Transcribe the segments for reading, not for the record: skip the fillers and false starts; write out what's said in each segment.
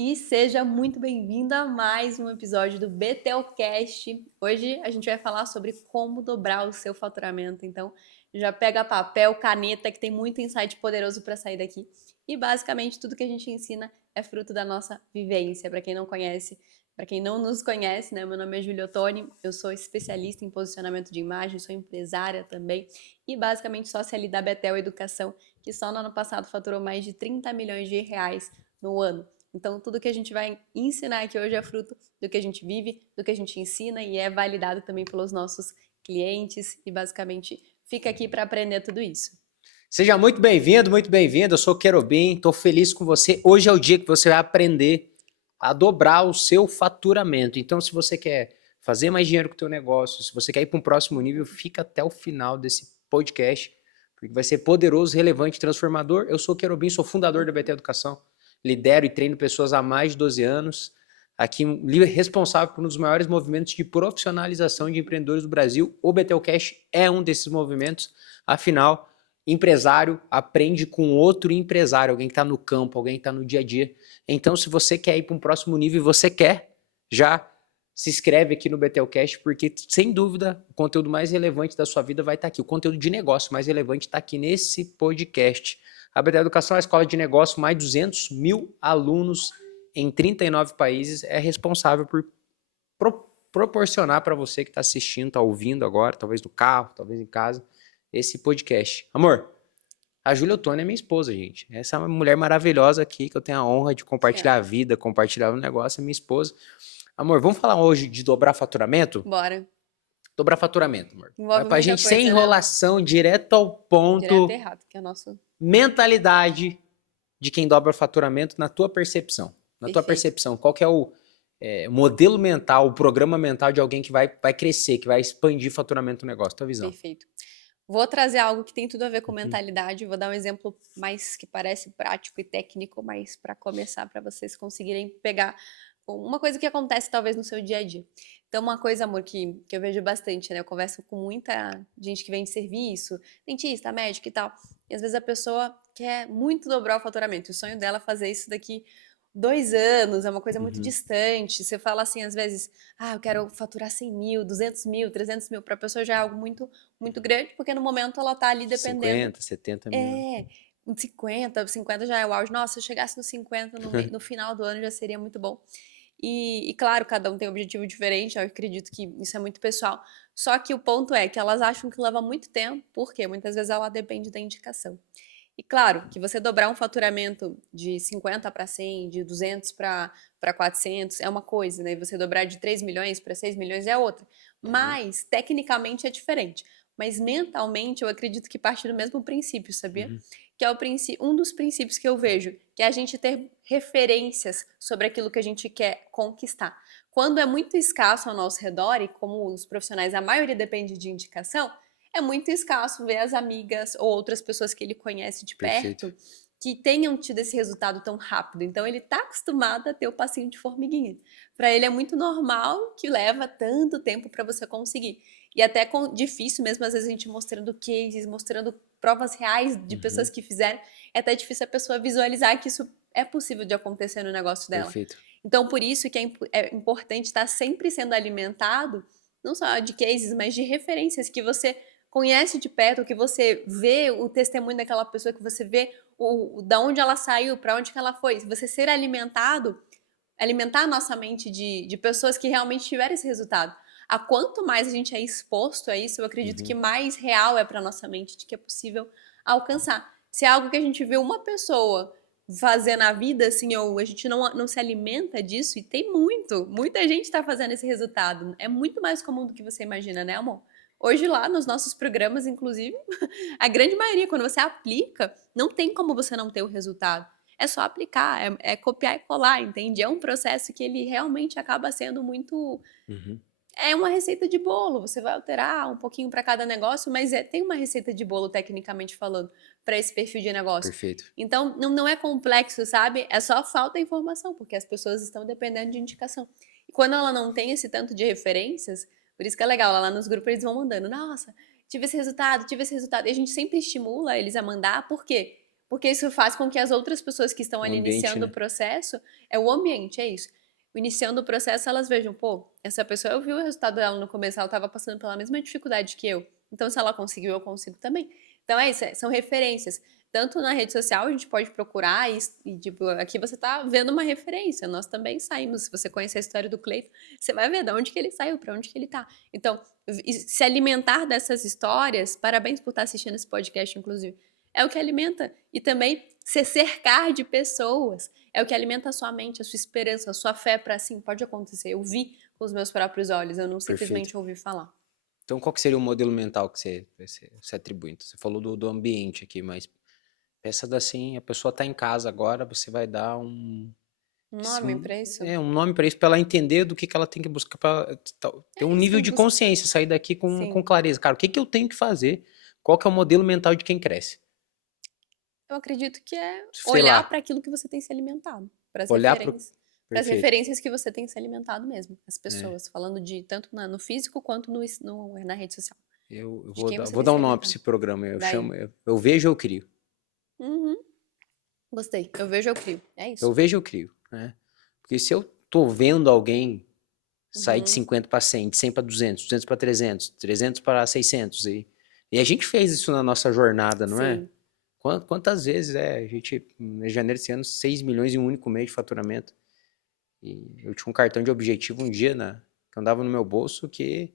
E seja muito bem-vindo a mais um episódio do BTLcast. Hoje a gente vai falar sobre como dobrar o seu faturamento. Então, já pega papel, caneta, que tem muito insight poderoso para sair daqui. E basicamente tudo que a gente ensina é fruto da nossa vivência. Para quem não conhece, para quem não nos conhece, né? Meu nome é Júlia Ottoni, eu sou especialista em posicionamento de imagem, sou empresária também e basicamente sócia ali da Betel Educação, que só no ano passado faturou mais de 30 milhões de reais no ano. Então, tudo que a gente vai ensinar aqui hoje é fruto do que a gente vive, do que a gente ensina e é validado também pelos nossos clientes e basicamente fica aqui para aprender tudo isso. Seja muito bem-vindo, muito bem-vindo. Eu sou o Querobim, estou feliz com você. Hoje é o dia que você vai aprender a dobrar o seu faturamento. Então, se você quer fazer mais dinheiro com o teu negócio, se você quer ir para um próximo nível, fica até o final desse podcast, porque vai ser poderoso, relevante, transformador. Eu sou o Querobim, sou fundador da BT Educação, lidero e treino pessoas há mais de 12 anos, aqui responsável por um dos maiores movimentos de profissionalização de empreendedores do Brasil. O BT Cash é um desses movimentos, afinal, empresário aprende com outro empresário, alguém que está no campo, alguém que está no dia a dia. Então, se você quer ir para um próximo nível e você quer, já se inscreve aqui no Betelcast, porque, sem dúvida, o conteúdo mais relevante da sua vida vai estar aqui. O conteúdo de negócio mais relevante está aqui nesse podcast. A Betel Educação é a escola de negócio, mais de 200 mil alunos em 39 países, é responsável por proporcionar para você que está assistindo, está ouvindo agora, talvez no carro, talvez em casa, esse podcast. Amor, a Júlia Ottoni é minha esposa, gente. Essa é uma mulher maravilhosa aqui, que eu tenho a honra de compartilhar a vida, compartilhar o negócio, é minha esposa. Amor, vamos falar hoje de dobrar faturamento? Bora. Dobrar faturamento, amor. Vai Envolve pra muita gente sem coisa, né? enrolação, direto ao Direto e ponto. errado, que é o nosso Mentalidade de quem dobra faturamento na tua percepção. Na tua perfeito. percepção, qual que é o modelo mental, o programa mental de alguém que vai crescer, que vai expandir faturamento do negócio, tua visão. Perfeito. Vou trazer algo que tem tudo a ver com mentalidade. Vou dar um exemplo mais que parece prático e técnico, mas para começar, para vocês conseguirem pegar uma coisa que acontece talvez no seu dia a dia. Então, uma coisa, amor, que eu vejo bastante, né? Eu converso com muita gente que vem de serviço, dentista, médico e tal. E às vezes a pessoa quer muito dobrar o faturamento. O sonho dela é fazer isso daqui 2 anos, é uma coisa muito distante. Você fala assim, às vezes, eu quero faturar 100 mil, 200 mil, 300 mil. Para a pessoa já é algo muito, muito grande, porque no momento ela tá ali dependendo. 50, 70 mil. 50 já é o auge. Nossa, se eu chegasse nos 50 no final do ano já seria muito bom. E claro, cada um tem um objetivo diferente, eu acredito que isso é muito pessoal. Só que o ponto é que elas acham que leva muito tempo, porque muitas vezes ela depende da indicação. E claro, que você dobrar um faturamento de 50 para 100, de 200 para 400 é uma coisa, né? E você dobrar de 3 milhões para 6 milhões é outra. Mas, tecnicamente, é diferente. Mas, mentalmente, eu acredito que parte do mesmo princípio, sabia? Que é um dos princípios que eu vejo, que é a gente ter referências sobre aquilo que a gente quer conquistar. Quando é muito escasso ao nosso redor, e como os profissionais, a maioria depende de indicação, é muito escasso ver as amigas ou outras pessoas que ele conhece de Perfeito. perto que tenham tido esse resultado tão rápido. Então ele está acostumado a ter o passinho de formiguinha. Para ele é muito normal que leva tanto tempo para você conseguir. E até difícil mesmo, às vezes, a gente mostrando cases, mostrando provas reais de pessoas que fizeram. É até difícil a pessoa visualizar que isso é possível de acontecer no negócio dela. Perfeito. Então, por isso que é importante estar sempre sendo alimentado, não só de cases, mas de referências que você conhece de perto, que você vê o testemunho daquela pessoa, que você vê da onde ela saiu, para onde que ela foi. Você ser alimentado, alimentar a nossa mente de pessoas que realmente tiveram esse resultado. A quanto mais a gente é exposto a isso, eu acredito que mais real é para nossa mente de que é possível alcançar. Se é algo que a gente vê uma pessoa fazer na vida, assim, ou a gente não se alimenta disso, e tem muita gente está fazendo esse resultado. É muito mais comum do que você imagina, né, amor? Hoje lá nos nossos programas, inclusive, a grande maioria, quando você aplica, não tem como você não ter o resultado. É só aplicar, é copiar e colar, entende? É um processo que ele realmente acaba sendo muito... É uma receita de bolo, você vai alterar um pouquinho para cada negócio, mas tem uma receita de bolo, tecnicamente falando, para esse perfil de negócio. Perfeito. Então, não é complexo, sabe? É só falta informação, porque as pessoas estão dependendo de indicação. E quando ela não tem esse tanto de referências, por isso que é legal, lá nos grupos eles vão mandando, nossa, tive esse resultado, tive esse resultado. E a gente sempre estimula eles a mandar, por quê? Porque isso faz com que as outras pessoas que estão O ali ambiente, iniciando o né? processo, é o ambiente, é isso. Iniciando o processo, elas vejam, pô, essa pessoa, eu vi o resultado dela no começo, ela estava passando pela mesma dificuldade que eu. Então, se ela conseguiu, eu consigo também. Então, é isso, são referências. Tanto na rede social, a gente pode procurar tipo, aqui você tá vendo uma referência. Nós também saímos. Se você conhecer a história do Cleiton, você vai ver de onde que ele saiu, para onde que ele tá. Então, se alimentar dessas histórias, parabéns por estar assistindo esse podcast, inclusive, é o que alimenta. E também se cercar de pessoas é o que alimenta a sua mente, a sua esperança, a sua fé para assim, pode acontecer. Eu vi com os meus próprios olhos, eu não Perfeito. simplesmente ouvi falar. Então, qual que seria o modelo mental que você atribui? Então, você falou do ambiente aqui, mas pensa assim, a pessoa está em casa agora, você vai dar Um nome para isso? um nome para isso, para ela entender do que ela tem que buscar, para ter um É nível isso, de consciência, sair daqui com sim. clareza. Cara, o que eu tenho que fazer? Qual que é o modelo mental de quem cresce? Eu acredito que é Sei olhar lá, para aquilo que você tem se alimentado, para as olhar para. referências. Para as Perfeito. referências que você tem se alimentado mesmo, as É, pessoas, falando de tanto no físico quanto na rede social. eu De quem você vou tem dar se um nome para alimentado. esse programa. Daí. Eu vejo, eu crio. Uhum, gostei. Eu vejo, eu crio. É Eu isso. vejo, eu crio, né? Porque se eu tô vendo alguém sair de Uhum, 50 para 100, de 100 para 200, 200 para 300, 300 para 600 e a gente fez isso na nossa jornada, não é? sim. Quantas vezes a gente, em janeiro desse ano, 6 milhões em um único mês de faturamento. E eu tinha um cartão de objetivo um dia que andava no meu bolso que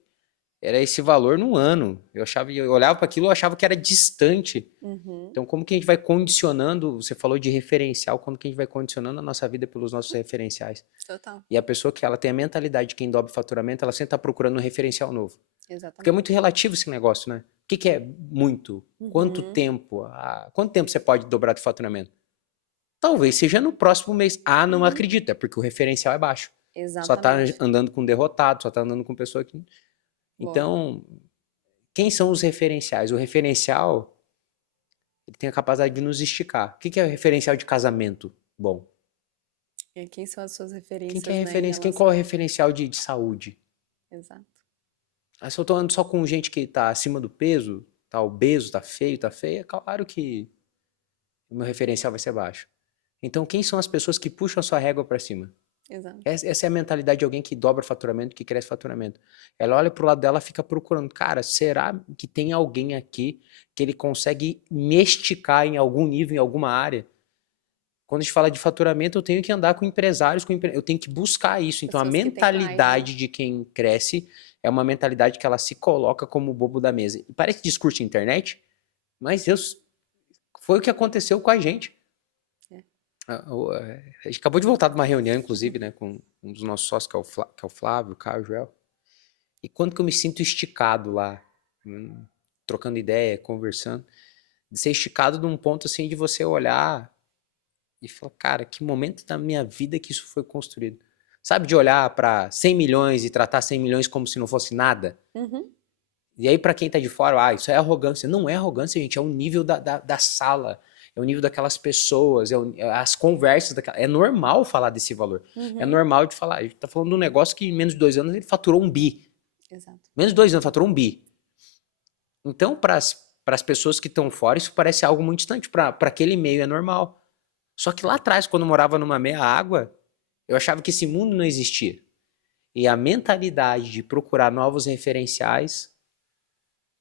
era esse valor no ano. Eu olhava para aquilo, eu achava que era distante. Uhum, Então, como que a gente vai condicionando, você falou de referencial, como que a gente vai condicionando a nossa vida pelos nossos referenciais? total. E a pessoa que ela tem a mentalidade de quem dobra faturamento, ela sempre está procurando um referencial novo. Porque é Exatamente. muito relativo esse negócio, né? O que é muito? Quanto Uhum, tempo? Quanto tempo você pode dobrar de faturamento? Talvez seja no próximo mês. Ah, não uhum. acredito, é porque o referencial é baixo. Só tá Exatamente. andando com derrotado, só tá andando com pessoa que. Boa. Então, quem são os referenciais? O referencial, ele tem a capacidade de nos esticar. O que é o referencial de casamento? Bom, E quem são as suas quem que é referências, né, em referência? Qual é o relação. referencial de saúde? Exato. Ah, se eu tô andando só com gente que tá acima do peso, tá obeso, tá feio, é claro que o meu referencial vai ser baixo. Então, quem são as pessoas que puxam a sua régua para cima? Exato. Essa é a mentalidade de alguém que dobra faturamento, que cresce faturamento. Ela olha pro lado dela e fica procurando. Cara, será que tem alguém aqui que ele consegue me esticar em algum nível, em alguma área? Quando a gente fala de faturamento, eu tenho que andar com empresários, eu tenho que buscar isso. Então, a Pessoas que têm mais, né? mentalidade de quem cresce é uma mentalidade que ela se coloca como o bobo da mesa. E parece discurso de internet, mas Deus, foi o que aconteceu com a gente. É. A gente acabou de voltar de uma reunião, inclusive, né, com um dos nossos sócios, que é o Flávio, o Caio, o Joel. E quando que eu me sinto esticado lá, trocando ideia, conversando, de ser esticado num ponto assim de você olhar e falar, cara, que momento da minha vida que isso foi construído. Sabe, de olhar para 100 milhões e tratar 100 milhões como se não fosse nada? Uhum. E aí, para quem tá de fora, isso é arrogância. Não é arrogância, gente, é o nível da sala, é o nível daquelas pessoas, as conversas daquela. É normal falar desse valor. É Uhum. normal de falar. A gente tá falando de um negócio que em menos de 2 anos ele faturou 1 bi. Exato. Menos de 2 anos faturou 1 bi. Então, para as pessoas que estão fora, isso parece algo muito distante. Para aquele meio é normal. Só que lá atrás, quando eu morava numa meia água, eu achava que esse mundo não existia. E a mentalidade de procurar novos referenciais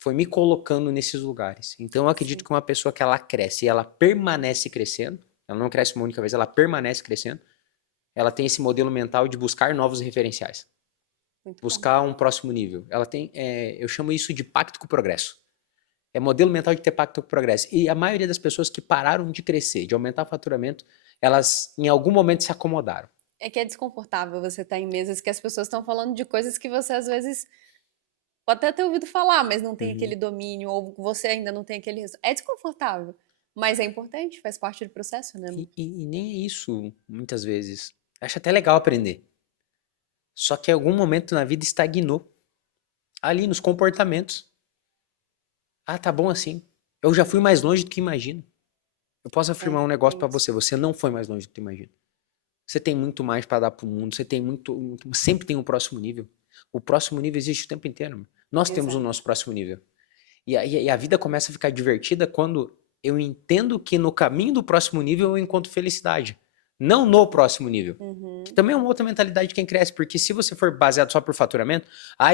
foi me colocando nesses lugares. Então eu acredito Sim. que uma pessoa que ela cresce e ela permanece crescendo, ela não cresce uma única vez, ela permanece crescendo, ela tem esse modelo mental de buscar novos referenciais, Muito bom. buscar um próximo nível. Ela tem, eu chamo isso de pacto com o progresso. É modelo mental de ter pacto com o progresso. E a maioria das pessoas que pararam de crescer, de aumentar o faturamento, elas em algum momento se acomodaram. É que é desconfortável você estar em mesas que as pessoas estão falando de coisas que você às vezes pode até ter ouvido falar, mas não tem Uhum. aquele domínio, ou você ainda não tem aquele resultado. É desconfortável, mas é importante, faz parte do processo, né, amor? E nem é isso, muitas vezes. Acho até legal aprender. Só que em algum momento na vida estagnou. Ali nos comportamentos. Ah, tá bom assim. Eu já fui mais longe do que imagino. Eu posso É, afirmar um negócio tem pra isso. você. Você não foi mais longe do que imagina. Você tem muito mais pra dar pro mundo. Você tem sempre tem um próximo nível. O próximo nível existe o tempo inteiro. Nós temos o Exato. nosso próximo nível. E a vida começa a ficar divertida quando eu entendo que no caminho do próximo nível eu encontro felicidade. Não no próximo nível. Uhum. Que também é uma outra mentalidade de quem cresce. Porque se você for baseado só por faturamento,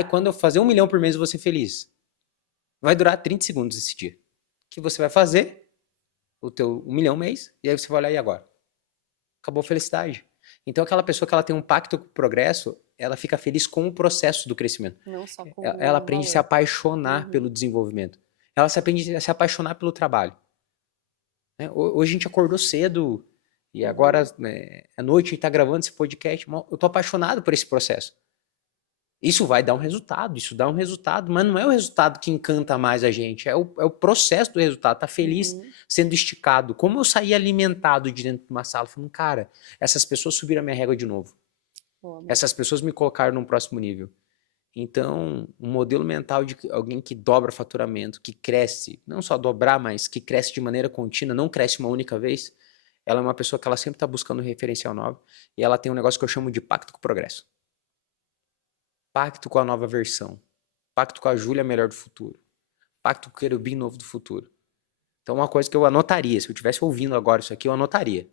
quando eu fazer 1 milhão por mês eu vou ser feliz. Vai durar 30 segundos esse dia. Que você vai fazer o teu 1 milhão mês, e aí você vai olhar, e agora? Acabou a felicidade. Então aquela pessoa que ela tem um pacto com o progresso, ela fica feliz com o processo do crescimento. Não só com Ela o aprende a se valor. apaixonar pelo desenvolvimento. Ela se aprende a se apaixonar pelo trabalho. Né? Hoje a gente acordou cedo, e agora à noite a gente está gravando esse podcast. Eu tô apaixonado por esse processo. Isso vai dar um resultado, isso dá um resultado, mas não é o resultado que encanta mais a gente, é o processo do resultado, tá feliz sendo esticado. Como eu saí alimentado de dentro de uma sala, falando, cara, essas pessoas subiram a minha régua de novo. Boa, Essas pessoas me colocaram num próximo nível. Então, um modelo mental de alguém que dobra faturamento, que cresce, não só dobrar, mas que cresce de maneira contínua, não cresce uma única vez, ela é uma pessoa que ela sempre está buscando um referencial novo, e ela tem um negócio que eu chamo de pacto com o progresso. Pacto com a nova versão. Pacto com a Júlia melhor do futuro. Pacto com o querubim novo do futuro. Então, uma coisa que eu anotaria, se eu estivesse ouvindo agora isso aqui, eu anotaria.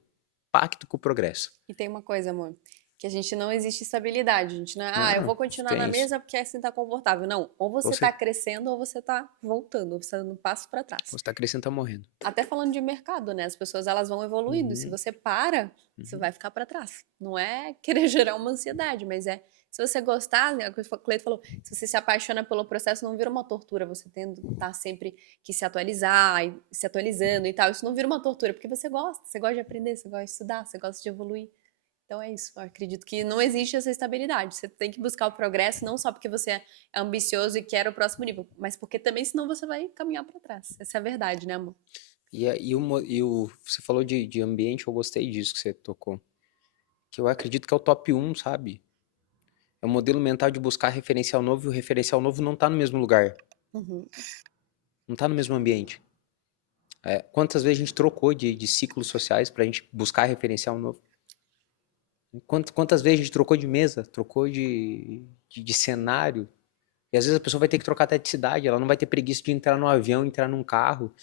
Pacto com o progresso. E tem uma coisa, amor, que a gente não existe estabilidade. A gente não é, eu Não, vou continuar na tem isso. mesa porque assim tá confortável. Não, ou você tá crescendo ou você tá voltando, ou você tá dando um passo para trás. Você tá crescendo, tá morrendo. Até falando de mercado, né? As pessoas elas vão evoluindo. Se você para, você vai ficar para trás. Não é querer gerar uma ansiedade, mas é se você gostar, né, o que o Cleito falou, se você se apaixona pelo processo, não vira uma tortura, você tendo tá sempre que se atualizar, e se atualizando e tal. Isso não vira uma tortura, porque você gosta de aprender, você gosta de estudar, você gosta de evoluir. Então é isso, eu acredito que não existe essa estabilidade. Você tem que buscar o progresso, não só porque você é ambicioso e quer o próximo nível, mas porque também senão você vai caminhar para trás. Essa é a verdade, né, amor? Você falou de ambiente, eu gostei disso que você tocou. Que eu acredito que é o top 1, sabe? É o modelo mental de buscar referencial novo, e o referencial novo não tá no mesmo lugar. Não tá no mesmo ambiente. Quantas vezes a gente trocou de ciclos sociais pra gente buscar referencial novo? Quantas vezes a gente trocou de mesa, trocou de cenário? E às vezes a pessoa vai ter que trocar até de cidade, ela não vai ter preguiça de entrar no avião, entrar num carro.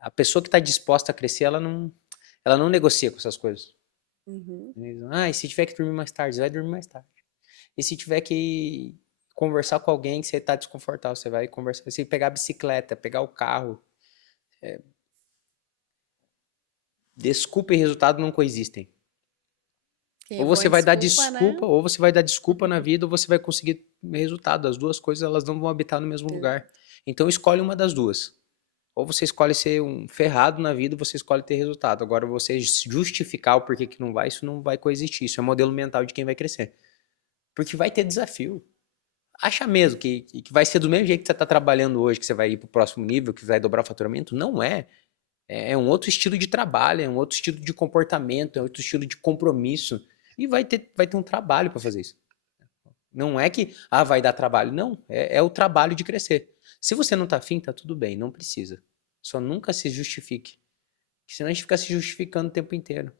A pessoa que está disposta a crescer, ela não negocia com essas coisas. E se tiver que dormir mais tarde, você vai dormir mais tarde. E se tiver que conversar com alguém que você está desconfortável, você vai conversar. Se pegar a bicicleta, pegar o carro. Desculpa e resultado não coexistem. Ou você vai dar desculpa, né? ou você vai dar desculpa na vida, ou você vai conseguir resultado. As duas coisas, elas não vão habitar no mesmo lugar. Então escolhe uma das duas. Ou você escolhe ser um ferrado na vida, ou você escolhe ter resultado. Agora, você justificar o porquê que não vai, isso não vai coexistir. Isso é modelo mental de quem vai crescer. Porque vai ter desafio. Acha mesmo que vai ser do mesmo jeito que você está trabalhando hoje, que você vai ir para o próximo nível, que vai dobrar o faturamento? Não é. É um outro estilo de trabalho, é um outro estilo de comportamento, é outro estilo de compromisso. E vai ter um trabalho para fazer isso. Não é que, vai dar trabalho. Não, é o trabalho de crescer. Se você não tá afim, tá tudo bem, não precisa. Só nunca se justifique. Porque senão a gente fica se justificando o tempo inteiro.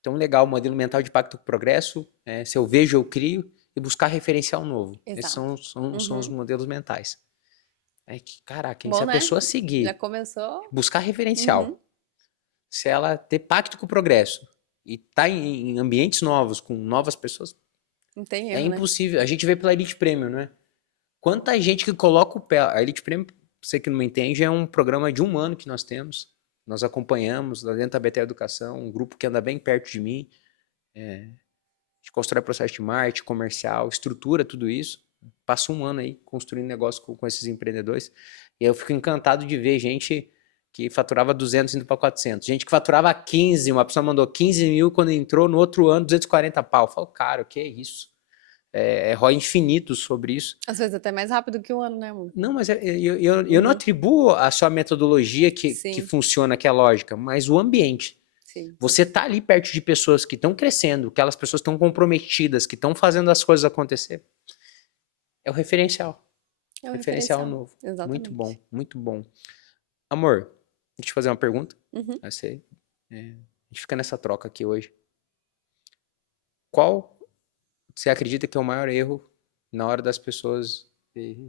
Então, legal, modelo mental de pacto com progresso, se eu vejo, eu crio, e buscar referencial novo. Esses são os modelos mentais. Caraca, hein? Se Bom, a né? pessoa Já seguir, começou. buscar referencial, se ela ter pacto com o progresso, e tá em ambientes novos, com novas pessoas, Não tem é erro, né? impossível. A gente vê pela Elite Premium, né? Quanta gente que coloca o pé. A Elite Premium, você que não me entende, é um programa de 1 ano que nós temos. Nós acompanhamos lá dentro da BT Educação, um grupo que anda bem perto de mim. A gente constrói processo de marketing, comercial, estrutura tudo isso. Passa 1 ano aí construindo negócio com esses empreendedores. E eu fico encantado de ver gente que faturava 200 indo para 400. Gente que faturava 15, uma pessoa mandou 15 mil quando entrou, no outro ano 240 pau. Eu falo, cara, o que é isso? ROI infinito sobre isso. Às vezes até mais rápido que 1 ano, né, amor? Não, mas eu não atribuo a sua metodologia que funciona, que é lógica, mas o ambiente. Sim. Você tá ali perto de pessoas que estão crescendo, aquelas pessoas estão comprometidas, que estão fazendo as coisas acontecer. É o referencial. É um Referencial referencial. novo. Exatamente. Muito bom, muito bom. Amor, deixa eu te fazer uma pergunta. A gente fica nessa troca aqui hoje. Qual você acredita que é o maior erro na hora das pessoas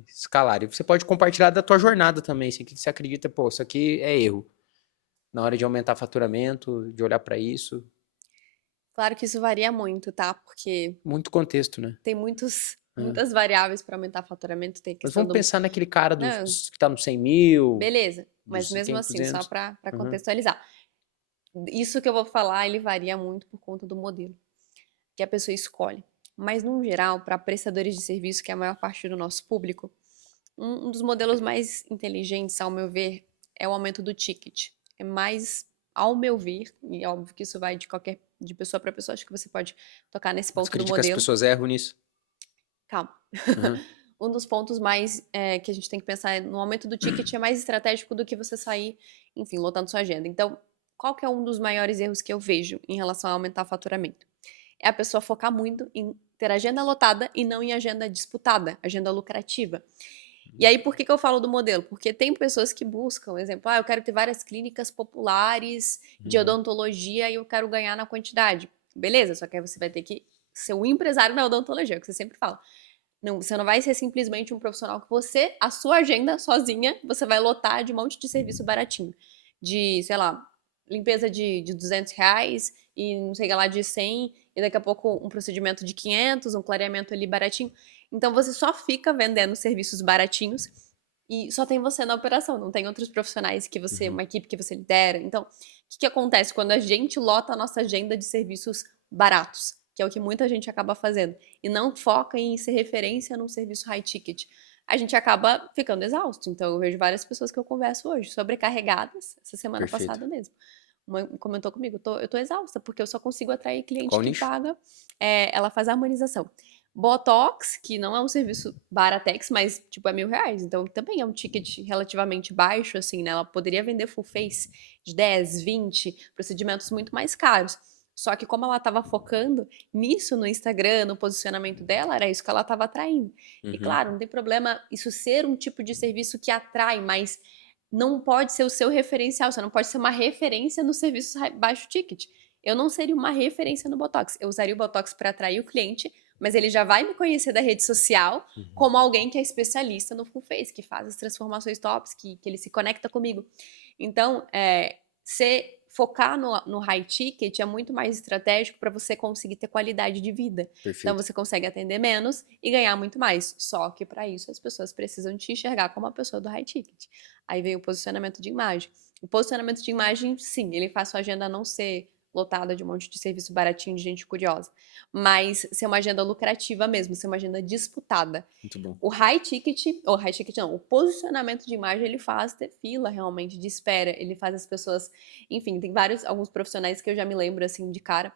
escalarem? Você pode compartilhar da tua jornada também, assim, que você acredita, pô, isso aqui é erro. na hora de aumentar faturamento, de olhar para isso? Claro que isso varia muito, tá? Porque Muito contexto, né? tem É. muitas variáveis para aumentar faturamento, tem a Mas questão vamos do. pensar naquele cara Não, que tá no 100 mil, beleza, mas dos mesmo 500, assim, só 200. para Uhum. contextualizar. Isso que eu vou falar, ele varia muito por conta do modelo que a pessoa escolhe. Mas, no geral, para prestadores de serviço, que é a maior parte do nosso público, um dos modelos mais inteligentes, ao meu ver, é o aumento do ticket. É mais, ao meu ver, e é óbvio que isso vai de pessoa para pessoa, acho que você pode tocar nesse Você ponto do acredita que as modelo. pessoas erram nisso? Calma. Uhum. Um dos pontos mais que a gente tem que pensar no aumento do ticket é mais estratégico do que você sair, enfim, lotando sua agenda. Então, qual que é um dos maiores erros que eu vejo em relação a aumentar o faturamento? É a pessoa focar muito em ter agenda lotada e não em agenda disputada, agenda lucrativa. E aí, por que que eu falo do modelo? Porque tem pessoas que buscam, exemplo, eu quero ter várias clínicas populares de Uhum. odontologia e eu quero ganhar na quantidade. Beleza, só que aí você vai ter que ser um empresário na odontologia, é o que você sempre fala. Não, você não vai ser simplesmente um profissional que você, a sua agenda sozinha, você vai lotar de um monte de serviço baratinho. De, sei lá, limpeza de R$ 200 e não sei o que lá de 100 e daqui a pouco um procedimento de 500, um clareamento ali baratinho. Então você só fica vendendo serviços baratinhos e só tem você na operação, não tem outros profissionais que você, Uhum. uma equipe que você lidera. Então, o que acontece quando a gente lota a nossa agenda de serviços baratos? Que é o que muita gente acaba fazendo, e não foca em ser referência num serviço high ticket, a gente acaba ficando exausto. Então, eu vejo várias pessoas que eu converso hoje, sobrecarregadas, essa semana Perfeito. passada mesmo. Uma comentou comigo, eu tô exausta, porque eu só consigo atrair cliente Qual que nicho? paga, ela faz harmonização. Botox, que não é um serviço baratex, mas tipo é R$ 1.000, então também é um ticket relativamente baixo, assim, né? Ela poderia vender full face de 10, 20, procedimentos muito mais caros. Só que como ela estava focando nisso no Instagram, no posicionamento dela, era isso que ela estava atraindo. E Uhum. claro, não tem problema isso ser um tipo de serviço que atrai, mas não pode ser o seu referencial, você não pode ser uma referência no serviço baixo ticket. Eu não seria uma referência no Botox. Eu usaria o Botox para atrair o cliente, mas ele já vai me conhecer da rede social Uhum. como alguém que é especialista no full face, que faz as transformações tops, que ele se conecta comigo. Então, focar no high ticket é muito mais estratégico para você conseguir ter qualidade de vida. Então Perfeito. você consegue atender menos e ganhar muito mais. Só que para isso as pessoas precisam te enxergar como a pessoa do high ticket. Aí vem o posicionamento de imagem. O posicionamento de imagem, sim, ele faz sua agenda não ser lotada de um monte de serviço baratinho de gente curiosa, mas ser uma agenda lucrativa mesmo, ser uma agenda disputada. Muito bom. O high ticket não, o posicionamento de imagem ele faz ter fila realmente de espera, ele faz as pessoas, enfim, tem alguns profissionais que eu já me lembro assim de cara,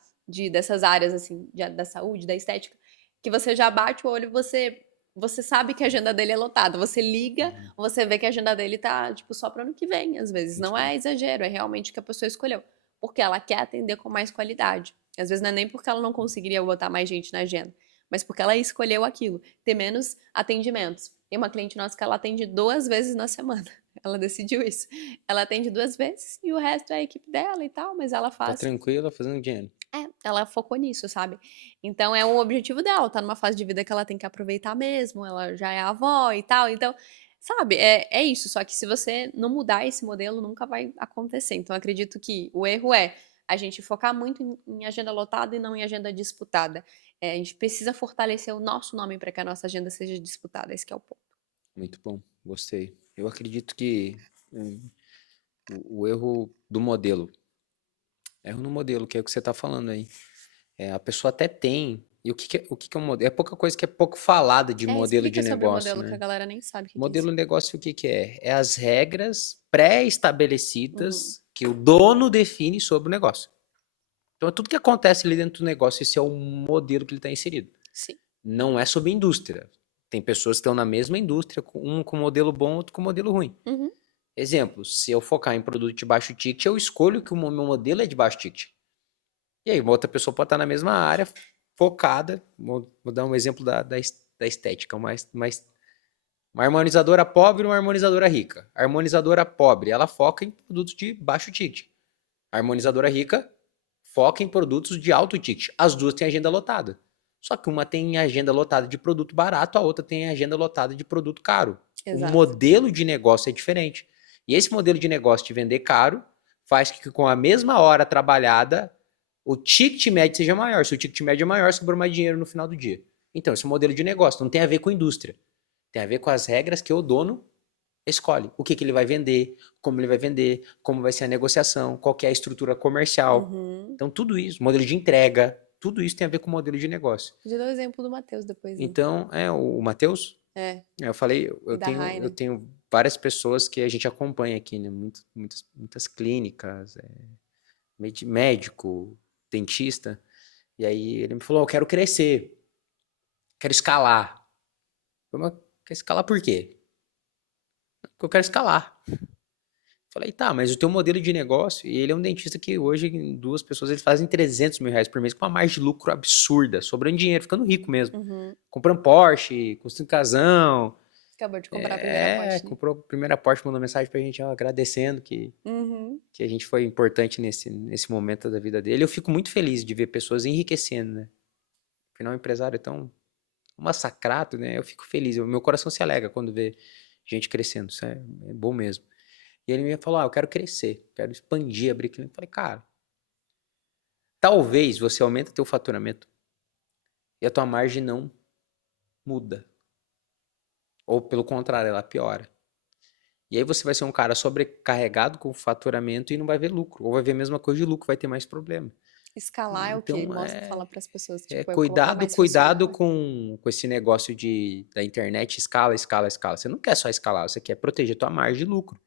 dessas áreas assim, da saúde, da estética, que você já bate o olho e você sabe que a agenda dele é lotada, você liga, Uhum. você vê que a agenda dele tá, tipo, só para ano que vem, às vezes, Muito não bom. é exagero, é realmente o que a pessoa escolheu, porque ela quer atender com mais qualidade. Às vezes não é nem porque ela não conseguiria botar mais gente na agenda, mas porque ela escolheu aquilo, ter menos atendimentos. Tem uma cliente nossa que ela atende 2 vezes na semana. Ela decidiu isso. Ela atende 2 vezes e o resto é a equipe dela e tal, mas ela Tá faz. tranquila, fazendo dinheiro. Ela focou nisso, sabe? Então é o objetivo dela, tá numa fase de vida que ela tem que aproveitar mesmo, ela já é avó e tal, então, sabe, é isso. Só que se você não mudar esse modelo, nunca vai acontecer. Então, eu acredito que o erro é a gente focar muito em agenda lotada e não em agenda disputada. A gente precisa fortalecer o nosso nome para que a nossa agenda seja disputada, esse que é o ponto. Muito bom. Gostei. Eu acredito que o erro do modelo. Erro no modelo, que é o que você está falando aí. A pessoa até tem. E o que é um modelo? É pouca coisa que é pouco falada de modelo Explica de sobre o negócio, modelo que a né? galera nem sabe o que é Modelo isso. de negócio, o que que é? É as regras Uhum, pré-estabelecidas que o dono define sobre o negócio. Então, é tudo que acontece ali dentro do negócio, esse é o modelo que ele está inserido. sim. Não é sobre indústria. Tem pessoas que estão na mesma indústria, um com modelo bom, outro com modelo ruim. Uhum, Exemplo, se eu focar em produto de baixo ticket, eu escolho que o meu modelo é de baixo ticket. E aí, uma outra pessoa pode estar na mesma área, focada. Vou dar um exemplo da estética, uma harmonizadora pobre e uma harmonizadora rica. A harmonizadora pobre, ela foca em produtos de baixo ticket. A harmonizadora rica foca em produtos de alto ticket. As duas têm agenda lotada. Só que uma tem agenda lotada de produto barato, a outra tem agenda lotada de produto caro. O exato. modelo de negócio é diferente. E esse modelo de negócio de vender caro faz que com a mesma hora trabalhada, o ticket médio seja maior. Se o ticket médio é maior, sobrou mais dinheiro no final do dia. Então, esse é um modelo de negócio. Não tem a ver com indústria. Tem a ver com as regras que o dono escolhe. O que ele vai vender, como vai ser a negociação, qual que é a estrutura comercial. Então, tudo isso, modelo de entrega, tudo isso tem a ver com o modelo de negócio. Já dou o exemplo do Matheus depois. Né? Então, o Matheus? Eu falei, eu tenho várias pessoas que a gente acompanha aqui, né? Muitas clínicas, médico, dentista. E aí ele me falou, eu quero crescer, quero escalar. Eu falei, mas quer escalar por quê? Porque eu quero escalar. Falei, tá, mas o teu modelo de negócio, e ele é um dentista que hoje, em 2 pessoas, eles fazem 300 mil reais por mês, com uma margem de lucro absurda, sobrando dinheiro, ficando rico mesmo. Comprando Porsche, construindo casão. Acabou de comprar a primeira Porsche. Né? Comprou a primeira Porsche, mandou mensagem pra gente, agradecendo que a gente foi importante nesse momento da vida dele. Eu fico muito feliz de ver pessoas enriquecendo, né? Afinal, o empresário é tão massacrado, né? Eu fico feliz, meu coração se alegra quando vê gente crescendo, isso é bom mesmo. E ele me falou, eu quero crescer, quero expandir, abrir clínica. Eu falei, cara, talvez você aumente teu faturamento e a tua margem não muda. Ou pelo contrário, ela piora. E aí você vai ser um cara sobrecarregado com o faturamento e não vai ver lucro. Ou vai ver a mesma coisa de lucro, vai ter mais problema. Escalar é o que fala para as pessoas. Tipo, cuidado com esse negócio da internet, escala. Você não quer só escalar, você quer proteger tua margem de lucro.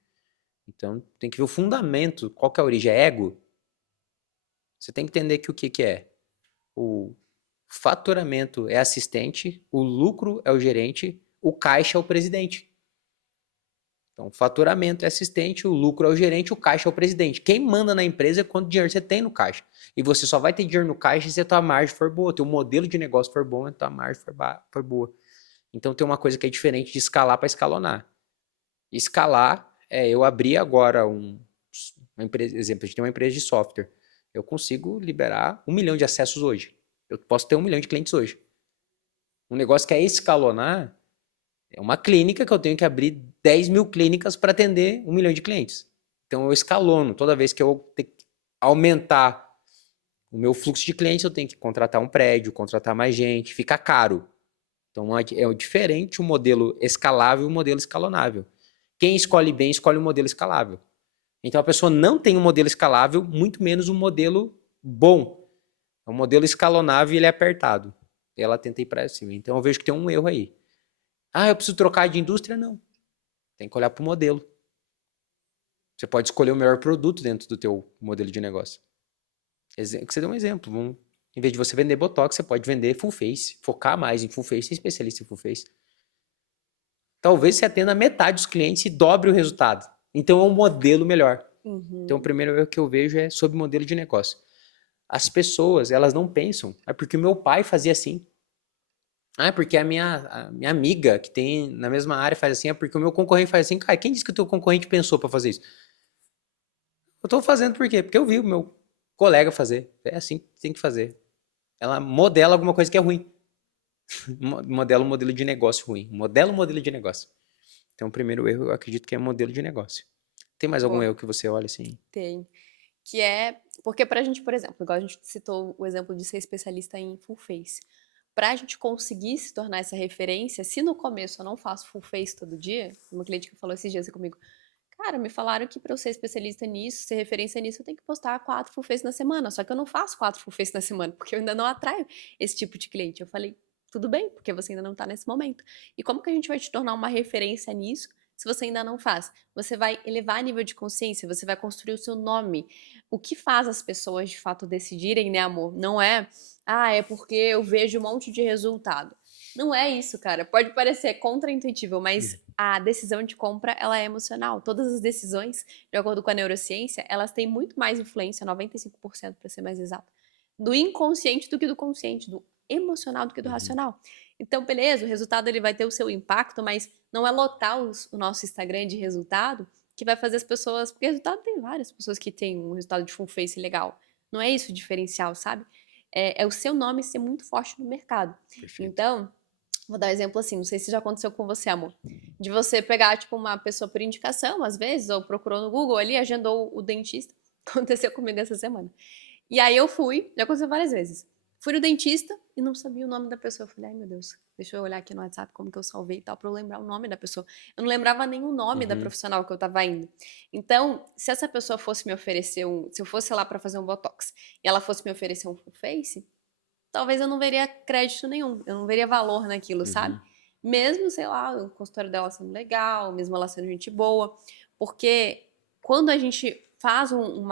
Então, tem que ver o fundamento. Qual que é a origem? É ego? Você tem que entender que o que é? O faturamento é assistente, o lucro é o gerente, o caixa é o presidente. Então, o faturamento é assistente, o lucro é o gerente, o caixa é o presidente. Quem manda na empresa é quanto dinheiro você tem no caixa. E você só vai ter dinheiro no caixa se a tua margem for boa, teu modelo de negócio for bom, a tua margem for boa. Então, tem uma coisa que é diferente de escalar para escalonar. Escalar eu abri agora uma empresa, exemplo, a gente tem uma empresa de software. Eu consigo liberar 1 milhão de acessos hoje. Eu posso ter 1 milhão de clientes hoje. Um negócio que é escalonar é uma clínica que eu tenho que abrir 10 mil clínicas para atender 1 milhão de clientes. Então eu escalono. Toda vez que eu tenho que aumentar o meu fluxo de clientes, eu tenho que contratar um prédio, contratar mais gente, fica caro. Então é diferente o modelo escalável e o modelo escalonável. Quem escolhe bem, escolhe um modelo escalável. Então, a pessoa não tem um modelo escalável, muito menos um modelo bom. O modelo escalonável, ele é apertado. E ela tenta ir para cima. Então, eu vejo que tem um erro aí. Eu preciso trocar de indústria? Não. Tem que olhar para o modelo. Você pode escolher o melhor produto dentro do teu modelo de negócio. Você deu um exemplo. Em vez de você vender Botox, você pode vender full face. Focar mais em full face, ser especialista em full face. Talvez você atenda metade dos clientes e dobre o resultado. Então, é um modelo melhor. Então, o primeiro erro que eu vejo é sobre modelo de negócio. As pessoas, elas não pensam. É porque o meu pai fazia assim. É porque a minha amiga que tem na mesma área faz assim. É porque o meu concorrente faz assim. Cara, quem disse que o teu concorrente pensou para fazer isso? Eu tô fazendo por quê? Porque eu vi o meu colega fazer. É assim que tem que fazer. Ela modela alguma coisa que é ruim. Modela um modelo de negócio ruim. Modela um modelo de negócio. Então, o primeiro erro, eu acredito que é modelo de negócio. Tem mais algum erro que você olha assim? Tem. Que é... Porque pra gente, por exemplo, igual a gente citou o exemplo de ser especialista em full face. Pra gente conseguir se tornar essa referência, se no começo eu não faço full face todo dia, uma cliente que falou esses dias comigo, cara, me falaram que pra eu ser especialista nisso, ser referência nisso, eu tenho que postar 4 full face na semana. Só que eu não faço 4 full face na semana, porque eu ainda não atraio esse tipo de cliente. Eu falei, tudo bem, porque você ainda não tá nesse momento. E como que a gente vai te tornar uma referência nisso se você ainda não faz? Você vai elevar a nível de consciência, você vai construir o seu nome. O que faz as pessoas de fato decidirem, né, amor? Não é, é porque eu vejo um monte de resultado. Não é isso, cara. Pode parecer contraintuitivo, mas a decisão de compra, ela é emocional. Todas as decisões, de acordo com a neurociência, elas têm muito mais influência, 95% para ser mais exato, do inconsciente do que do consciente, do emocional do que do racional. Então, beleza, o resultado ele vai ter o seu impacto, mas não é lotar o nosso Instagram de resultado que vai fazer as pessoas... Porque resultado tem várias pessoas que têm um resultado de full face legal. Não é isso o diferencial, sabe? É o seu nome ser muito forte no mercado. Perfeito. Então, vou dar um exemplo assim, não sei se já aconteceu com você, amor. De você pegar, tipo, uma pessoa por indicação, às vezes, ou procurou no Google ali, agendou o dentista. Aconteceu comigo essa semana. E aí eu fui, já aconteceu várias vezes. Fui no dentista e não sabia o nome da pessoa. Eu falei, ai meu Deus, deixa eu olhar aqui no WhatsApp como que eu salvei e tal, pra eu lembrar o nome da pessoa. Eu não lembrava nem o nome da Uhum. profissional que eu tava indo. Então, se essa pessoa fosse me oferecer se eu fosse lá pra fazer um Botox e ela fosse me oferecer um full face, talvez eu não veria crédito nenhum, eu não veria valor naquilo, sabe? Uhum. Mesmo, sei lá, o consultório dela sendo legal, mesmo ela sendo gente boa, porque quando a gente faz um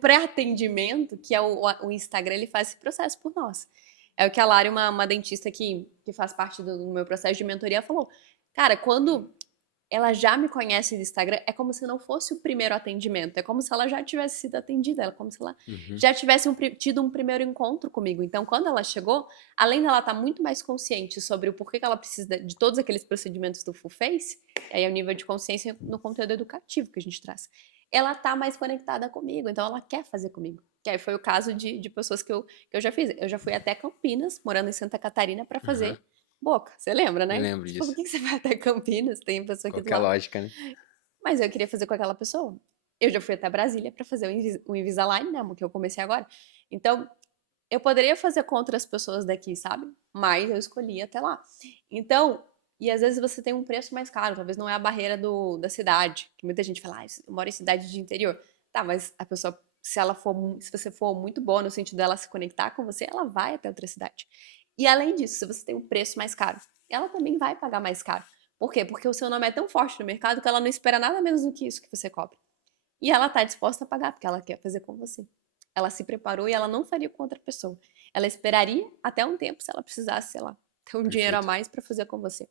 pré-atendimento, que é o Instagram, ele faz esse processo por nós. É o que a Lari, uma dentista que faz parte do meu processo de mentoria, falou. Cara, quando ela já me conhece do Instagram, é como se não fosse o primeiro atendimento, é como se ela já tivesse sido atendida, é como se ela Uhum. já tivesse tido um primeiro encontro comigo. Então, quando ela chegou, além dela estar muito mais consciente sobre o porquê que ela precisa de todos aqueles procedimentos do Full Face, aí é o nível de consciência no conteúdo educativo que a gente traz, ela tá mais conectada comigo, então ela quer fazer comigo. Que aí foi o caso de pessoas que eu já fiz. Eu já fui até Campinas, morando em Santa Catarina, para Uhum. fazer boca. Você lembra, Eu né? lembro Você falou, disso. por que você vai até Campinas? Tem pessoa aqui Qual do que é a lado. lógica, né? Mas eu queria fazer com aquela pessoa. Eu já fui até Brasília para fazer o Invisalign, né, que eu comecei agora. Então, eu poderia fazer com outras pessoas daqui, sabe? Mas eu escolhi até lá. Então, e às vezes você tem um preço mais caro, talvez não é a barreira da cidade, que muita gente fala, eu moro em cidade de interior. Tá, mas a pessoa, se você for muito boa no sentido dela se conectar com você, ela vai até outra cidade. E além disso, se você tem um preço mais caro, ela também vai pagar mais caro. Por quê? Porque o seu nome é tão forte no mercado que ela não espera nada menos do que isso que você cobra. E ela tá disposta a pagar, porque ela quer fazer com você. Ela se preparou e ela não faria com outra pessoa. Ela esperaria até um tempo se ela precisasse, sei lá, ter um dinheiro a Perfeito. mais para fazer com você.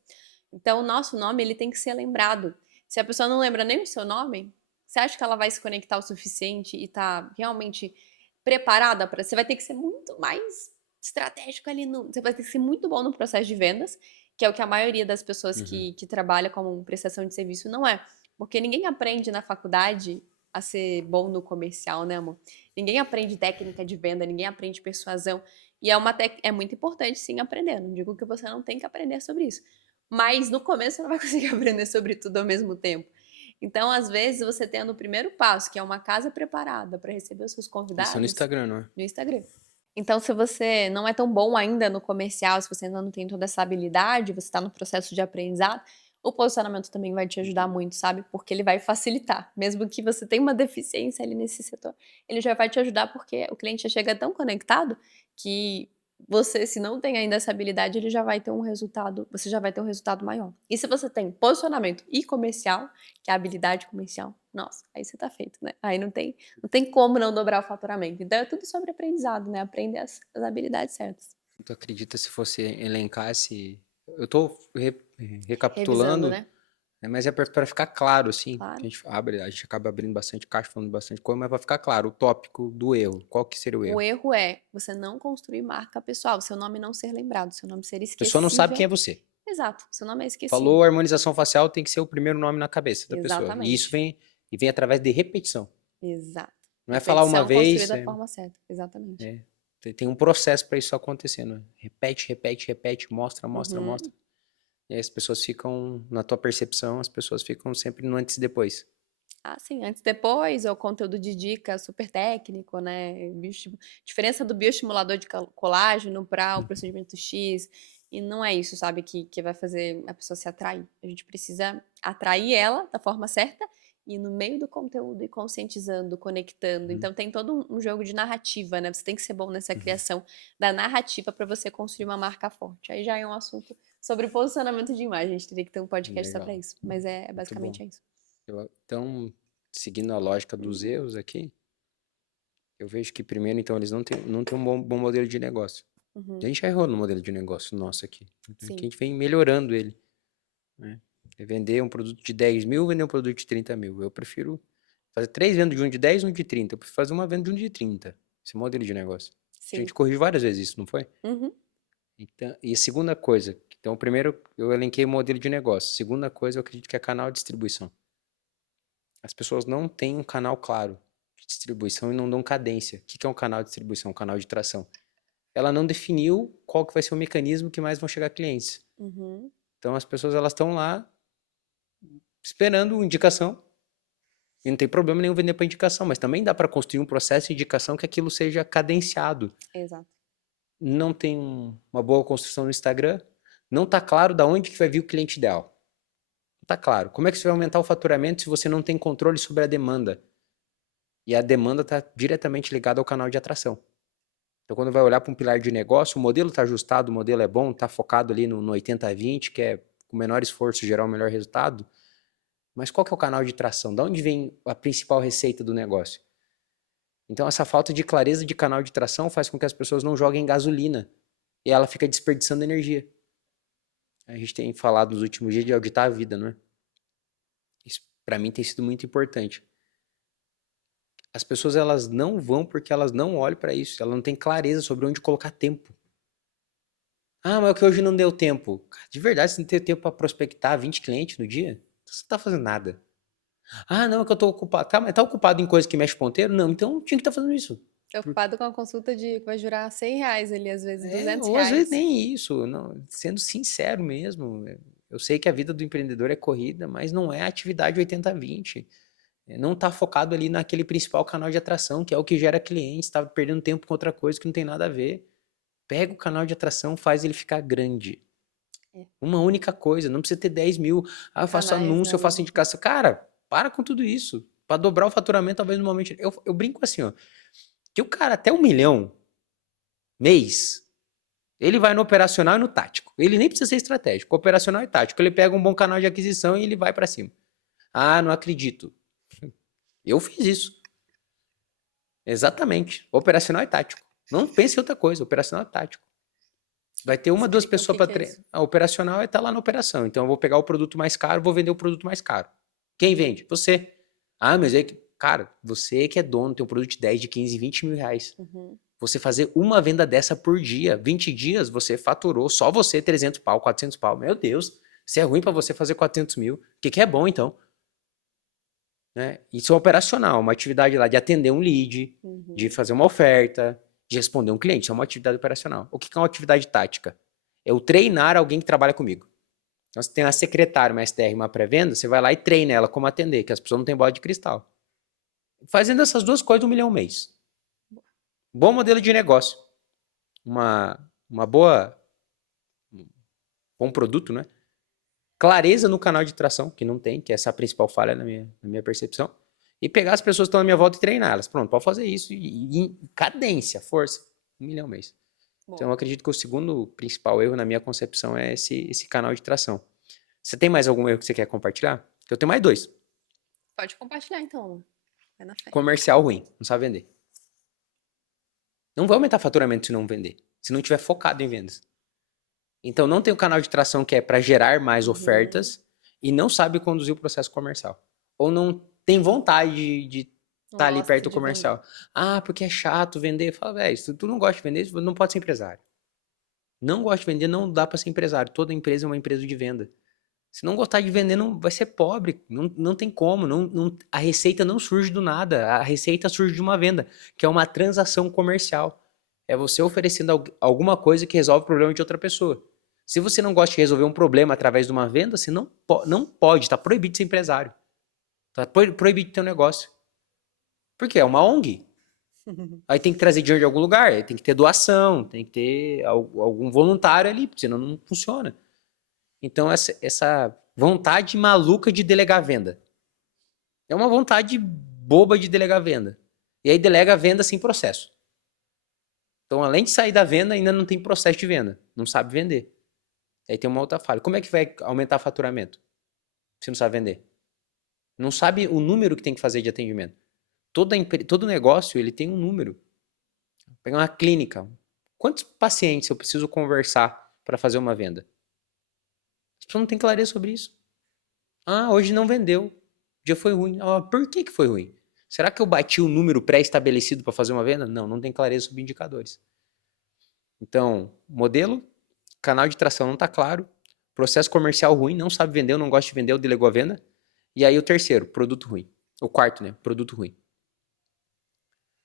Então, o nosso nome, ele tem que ser lembrado. Se a pessoa não lembra nem o seu nome, você acha que ela vai se conectar o suficiente e tá realmente preparada para? Você vai ter que ser muito mais estratégico ali no. Você vai ter que ser muito bom no processo de vendas, que é o que a maioria das pessoas Uhum. que trabalha como prestação de serviço não é. Porque ninguém aprende na faculdade a ser bom no comercial, né, amor? Ninguém aprende técnica de venda, ninguém aprende persuasão. E é muito importante, sim, aprender. Não digo que você não tem que aprender sobre isso. Mas no começo você não vai conseguir aprender sobre tudo ao mesmo tempo. Então, às vezes, você tendo o primeiro passo, que é uma casa preparada para receber os seus Isso é no convidados, Instagram, não é? no Instagram. Então, se você não é tão bom ainda no comercial, se você ainda não tem toda essa habilidade, você está no processo de aprendizado, o posicionamento também vai te ajudar muito, sabe? Porque ele vai facilitar. Mesmo que você tenha uma deficiência ali nesse setor, ele já vai te ajudar porque o cliente já chega tão conectado que você, se não tem ainda essa habilidade, ele já vai ter um resultado, você já vai ter um resultado maior. E se você tem posicionamento e comercial, que é a habilidade comercial, nossa, aí você tá feito, né? Aí não tem como não dobrar o faturamento. Então é tudo sobre aprendizado, né? Aprender as habilidades certas. Tu acredita se fosse elencar esse. Eu tô Revisando, recapitulando, né? né, mas é para ficar claro, assim. Que Claro. a gente acaba abrindo bastante caixa, falando bastante coisa, mas para ficar claro, o tópico do erro. Qual que seria o O erro? erro é você não construir marca pessoal, seu nome não ser lembrado, seu nome ser A pessoa não sabe quem esquecível. é você. Exato, seu nome é esquecível. Falou harmonização facial, tem que ser o primeiro nome na cabeça da pessoa. E isso Exatamente. vem através de repetição. Exato. Não é falar uma Repetição vez, construída da forma certa. Exatamente. é, tem um processo para isso acontecer, né? Repete, repete, repete, mostra, mostra, Uhum. mostra. E aí as pessoas ficam, na tua percepção, as pessoas ficam sempre no antes e depois. Ah, sim, antes e depois, ou conteúdo de dica super técnico, né? Diferença do bioestimulador de colágeno para o procedimento X. E não é isso, sabe, que vai fazer a pessoa se atrair. A gente precisa atrair ela da forma certa e no meio do conteúdo e conscientizando, conectando. Uhum, Então tem todo um jogo de narrativa, né? Você tem que ser bom nessa uhum. criação da narrativa para você construir uma marca forte. Aí já é um assunto sobre posicionamento de imagem. A gente teria que ter um podcast só para Legal, isso. Mas muito bom. basicamente é isso. Então, seguindo a lógica dos Uhum. erros aqui, eu vejo que primeiro, então, eles não têm um bom modelo de negócio. A Uhum. gente já errou no modelo de negócio nosso aqui. Aqui a Sim. gente vem melhorando ele, né? É vender um produto de 10 mil, vender um produto de 30 mil. Eu prefiro fazer 3 vendas de um de 10 e um de 30. Eu prefiro fazer uma venda de um de 30. Esse é o modelo de negócio. A Sim. gente corrigiu várias vezes isso, não foi? Uhum. Então, e a segunda coisa, então, primeiro eu elenquei o modelo de negócio. Segunda coisa, eu acredito que é canal de distribuição. As pessoas não têm um canal claro de distribuição e não dão cadência. O que é um canal de distribuição? Um canal de tração. Ela não definiu qual que vai ser o mecanismo que mais vão chegar clientes. Uhum. Então as pessoas elas estão lá esperando indicação. E não tem problema nenhum vender para indicação, mas também dá para construir um processo de indicação que aquilo seja cadenciado. Exato. Não tem uma boa construção no Instagram, não tá claro da onde que vai vir o cliente ideal. Não tá claro. Como é que você vai aumentar o faturamento se você não tem controle sobre a demanda? E a demanda está diretamente ligada ao canal de atração. Então, quando vai olhar para um pilar de negócio, o modelo está ajustado, o modelo é bom, está focado ali no 80-20, que é com o menor esforço gerar o melhor resultado. Mas qual que é o canal de tração? Da onde vem a principal receita do negócio? Então, essa falta de clareza de canal de tração faz com que as pessoas não joguem gasolina e ela fica desperdiçando energia. A gente tem falado nos últimos dias de auditar a vida, não é? Isso, para mim, tem sido muito importante. As pessoas, elas não vão porque elas não olham para isso. Elas não têm clareza sobre onde colocar tempo. Ah, mas é que hoje não deu tempo. Cara, de verdade, você não tem tempo para prospectar 20 clientes no dia? Então, você não tá fazendo nada. Ah, não, é que eu tô ocupado. Tá, mas tá ocupado em coisa que mexe ponteiro? Não, então tinha que estar fazendo isso. Preocupado com a consulta que vai jurar R$ 100 ali, às vezes, R$ 200. Ou às vezes nem isso. Não, sendo sincero mesmo. Eu sei que a vida do empreendedor é corrida, mas não é atividade 80-20. Não está focado ali naquele principal canal de atração, que é o que gera clientes, está perdendo tempo com outra coisa que não tem nada a ver. Pega o canal de atração, faz ele ficar grande. Uma única coisa, não precisa ter 10 mil. Ah, eu faço Canais, anúncio, né? eu faço indicação. Cara, para com tudo isso. Para dobrar o faturamento, talvez no momento. Eu brinco assim, ó. Que o cara até 1 milhão mês, ele vai no operacional e no tático. Ele nem precisa ser estratégico. Operacional e tático. Ele pega um bom canal de aquisição e ele vai para cima. Ah, não acredito. Eu fiz isso. Exatamente. Operacional e tático. Não pense em outra coisa. Operacional e tático. Vai ter uma, duas pessoas para treinar. A operacional é estar lá na operação. Então eu vou pegar o produto mais caro, vou vender o produto mais caro. Quem vende? Você. Ah, mas é que, cara, você que é dono, tem um produto de 10, de 15, 20 mil reais. Uhum. Você fazer uma venda dessa por dia, 20 dias, você faturou, só você, 300 pau, 400 pau. Meu Deus, se é ruim para você fazer 400 mil, o que é bom então? Né? Isso é operacional, uma atividade lá de atender um lead, de fazer uma oferta, de responder um cliente. Isso é uma atividade operacional. O que é uma atividade tática? Eu treinar alguém que trabalha comigo. Então, você tem uma secretária, uma SDR, uma pré-venda, você vai lá e treina ela como atender, que as pessoas não têm bola de cristal. Fazendo essas duas coisas, 1 milhão mês. Bom modelo de negócio. Uma boa... Bom produto, né? Clareza no canal de tração, que não tem, que é essa a principal falha na minha percepção. E pegar as pessoas que estão na minha volta e treinar elas. Pronto, pode fazer isso. E em cadência, força. 1 milhão mês. Bom. Então eu acredito que o segundo principal erro na minha concepção é esse canal de tração. Você tem mais algum erro que você quer compartilhar? Eu tenho mais 2. Pode compartilhar então. Vai na fé. Comercial ruim, não sabe vender. Não vai aumentar faturamento se não vender. Se não tiver focado em vendas. Então não tem o canal de tração que é para gerar mais ofertas e não sabe conduzir o processo comercial. Ou não tem vontade de estar ali perto do comercial. Vender. Ah, porque é chato vender. Fala, velho, se tu não gosta de vender, você não pode ser empresário. Não gosta de vender, não dá para ser empresário. Toda empresa é uma empresa de venda. Se não gostar de vender, não vai ser pobre. Não tem como. A receita não surge do nada. A receita surge de uma venda, que é uma transação comercial. É você oferecendo alguma coisa que resolve o problema de outra pessoa. Se você não gosta de resolver um problema através de uma venda, você não pode, está proibido de ser empresário. Está proibido de ter um negócio. Por quê? É uma ONG. Aí tem que trazer dinheiro de algum lugar, aí tem que ter doação, tem que ter algum voluntário ali, senão não funciona. Então essa vontade maluca de delegar a venda. É uma vontade boba de delegar a venda. E aí delega a venda sem processo. Então além de sair da venda, ainda não tem processo de venda. Não sabe vender. Aí tem uma outra falha. Como é que vai aumentar o faturamento? Se não sabe vender. Não sabe o número que tem que fazer de atendimento. Todo negócio, ele tem um número. Pegar uma clínica. Quantos pacientes eu preciso conversar para fazer uma venda? As pessoas não têm clareza sobre isso. Ah, hoje não vendeu. O dia foi ruim. Ah, por que foi ruim? Será que eu bati o número pré-estabelecido para fazer uma venda? Não tem clareza sobre indicadores. Então, modelo, canal de tração não está claro, processo comercial ruim, não sabe vender, não gosta de vender, ou delegou a venda. E aí o terceiro, produto ruim. O quarto, né? Produto ruim.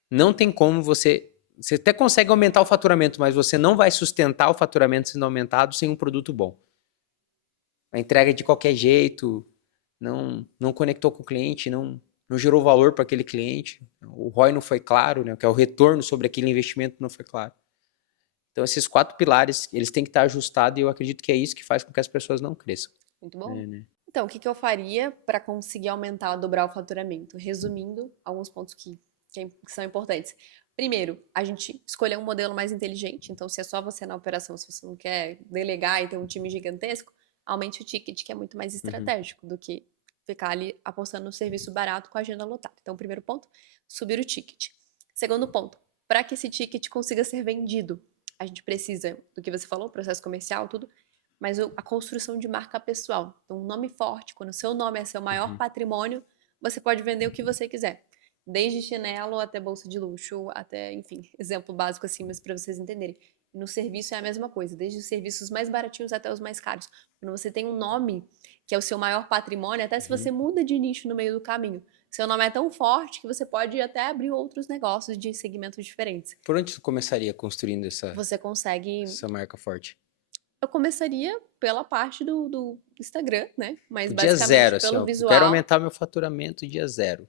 Não tem como você até consegue aumentar o faturamento, mas você não vai sustentar o faturamento sendo aumentado sem um produto bom. A entrega de qualquer jeito, não conectou com o cliente, não não gerou valor para aquele cliente, o ROI não foi claro, né? Que é o retorno sobre aquele investimento não foi claro. Então, esses 4 pilares, eles têm que estar ajustados e eu acredito que é isso que faz com que as pessoas não cresçam. Muito bom. Né? Então, o que eu faria para conseguir aumentar, dobrar o faturamento? Resumindo, alguns pontos que são importantes. Primeiro, a gente escolher um modelo mais inteligente. Então, se é só você na operação, se você não quer delegar e ter um time gigantesco, aumente o ticket, que é muito mais estratégico do que ficar ali apostando no serviço barato com a agenda lotada. Então, primeiro ponto, subir o ticket. Segundo ponto, para que esse ticket consiga ser vendido, a gente precisa do que você falou, processo comercial, tudo, mas a construção de marca pessoal. Então, um nome forte, quando o seu nome é seu maior patrimônio, você pode vender o que você quiser. Desde chinelo até bolsa de luxo, até, enfim, exemplo básico assim, mas para vocês entenderem. No serviço é a mesma coisa, desde os serviços mais baratinhos até os mais caros. Quando você tem um nome que é o seu maior patrimônio, até se você muda de nicho no meio do caminho, seu nome é tão forte que você pode até abrir outros negócios de segmentos diferentes. Por onde você começaria construindo Você consegue. essa marca forte? Eu começaria pela parte do Instagram, né? Mas O dia basicamente zero, assim, pelo ó, eu quero visual. aumentar meu faturamento dia zero.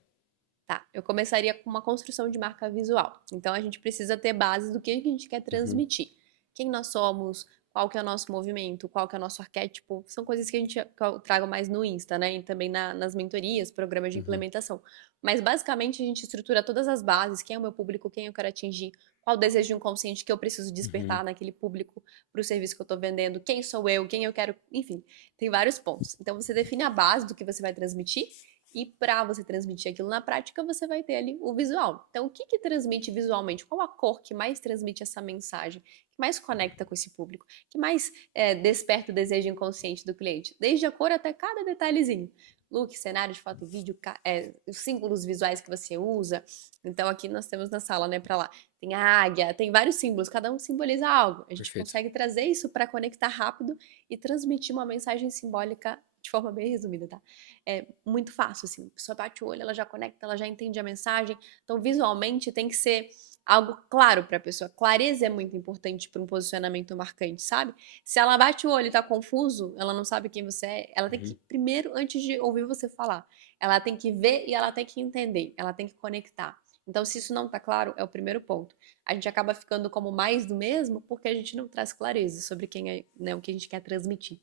Tá, eu começaria com uma construção de marca visual. Então a gente precisa ter base do que a gente quer transmitir. Quem nós somos, qual que é o nosso movimento, qual que é o nosso arquétipo. São coisas que que eu trago mais no Insta, né? E também nas mentorias, programas de implementação. Mas basicamente a gente estrutura todas as bases, quem é o meu público, quem eu quero atingir, qual o desejo inconsciente que eu preciso despertar naquele público para o serviço que eu estou vendendo, quem sou eu, quem eu quero, enfim, tem vários pontos. Então você define a base do que você vai transmitir e para você transmitir aquilo na prática, você vai ter ali o visual. Então, o que transmite visualmente? Qual a cor que mais transmite essa mensagem? Que mais conecta com esse público? Que mais desperta o desejo inconsciente do cliente? Desde a cor até cada detalhezinho. Look, cenário de foto e vídeo, os símbolos visuais que você usa. Então, aqui nós temos na sala, né, para lá. Tem a águia, tem vários símbolos, cada um simboliza algo. A gente consegue trazer isso para conectar rápido e transmitir uma mensagem simbólica de forma bem resumida, tá? É muito fácil, assim. A pessoa bate o olho, ela já conecta, ela já entende a mensagem. Então, visualmente, tem que ser algo claro para a pessoa. Clareza é muito importante para um posicionamento marcante, sabe? Se ela bate o olho e tá confuso, ela não sabe quem você é, ela tem que, primeiro, antes de ouvir você falar, ela tem que ver e ela tem que entender, ela tem que conectar. Então, se isso não tá claro, é o primeiro ponto. A gente acaba ficando como mais do mesmo porque a gente não traz clareza sobre quem é, né, o que a gente quer transmitir.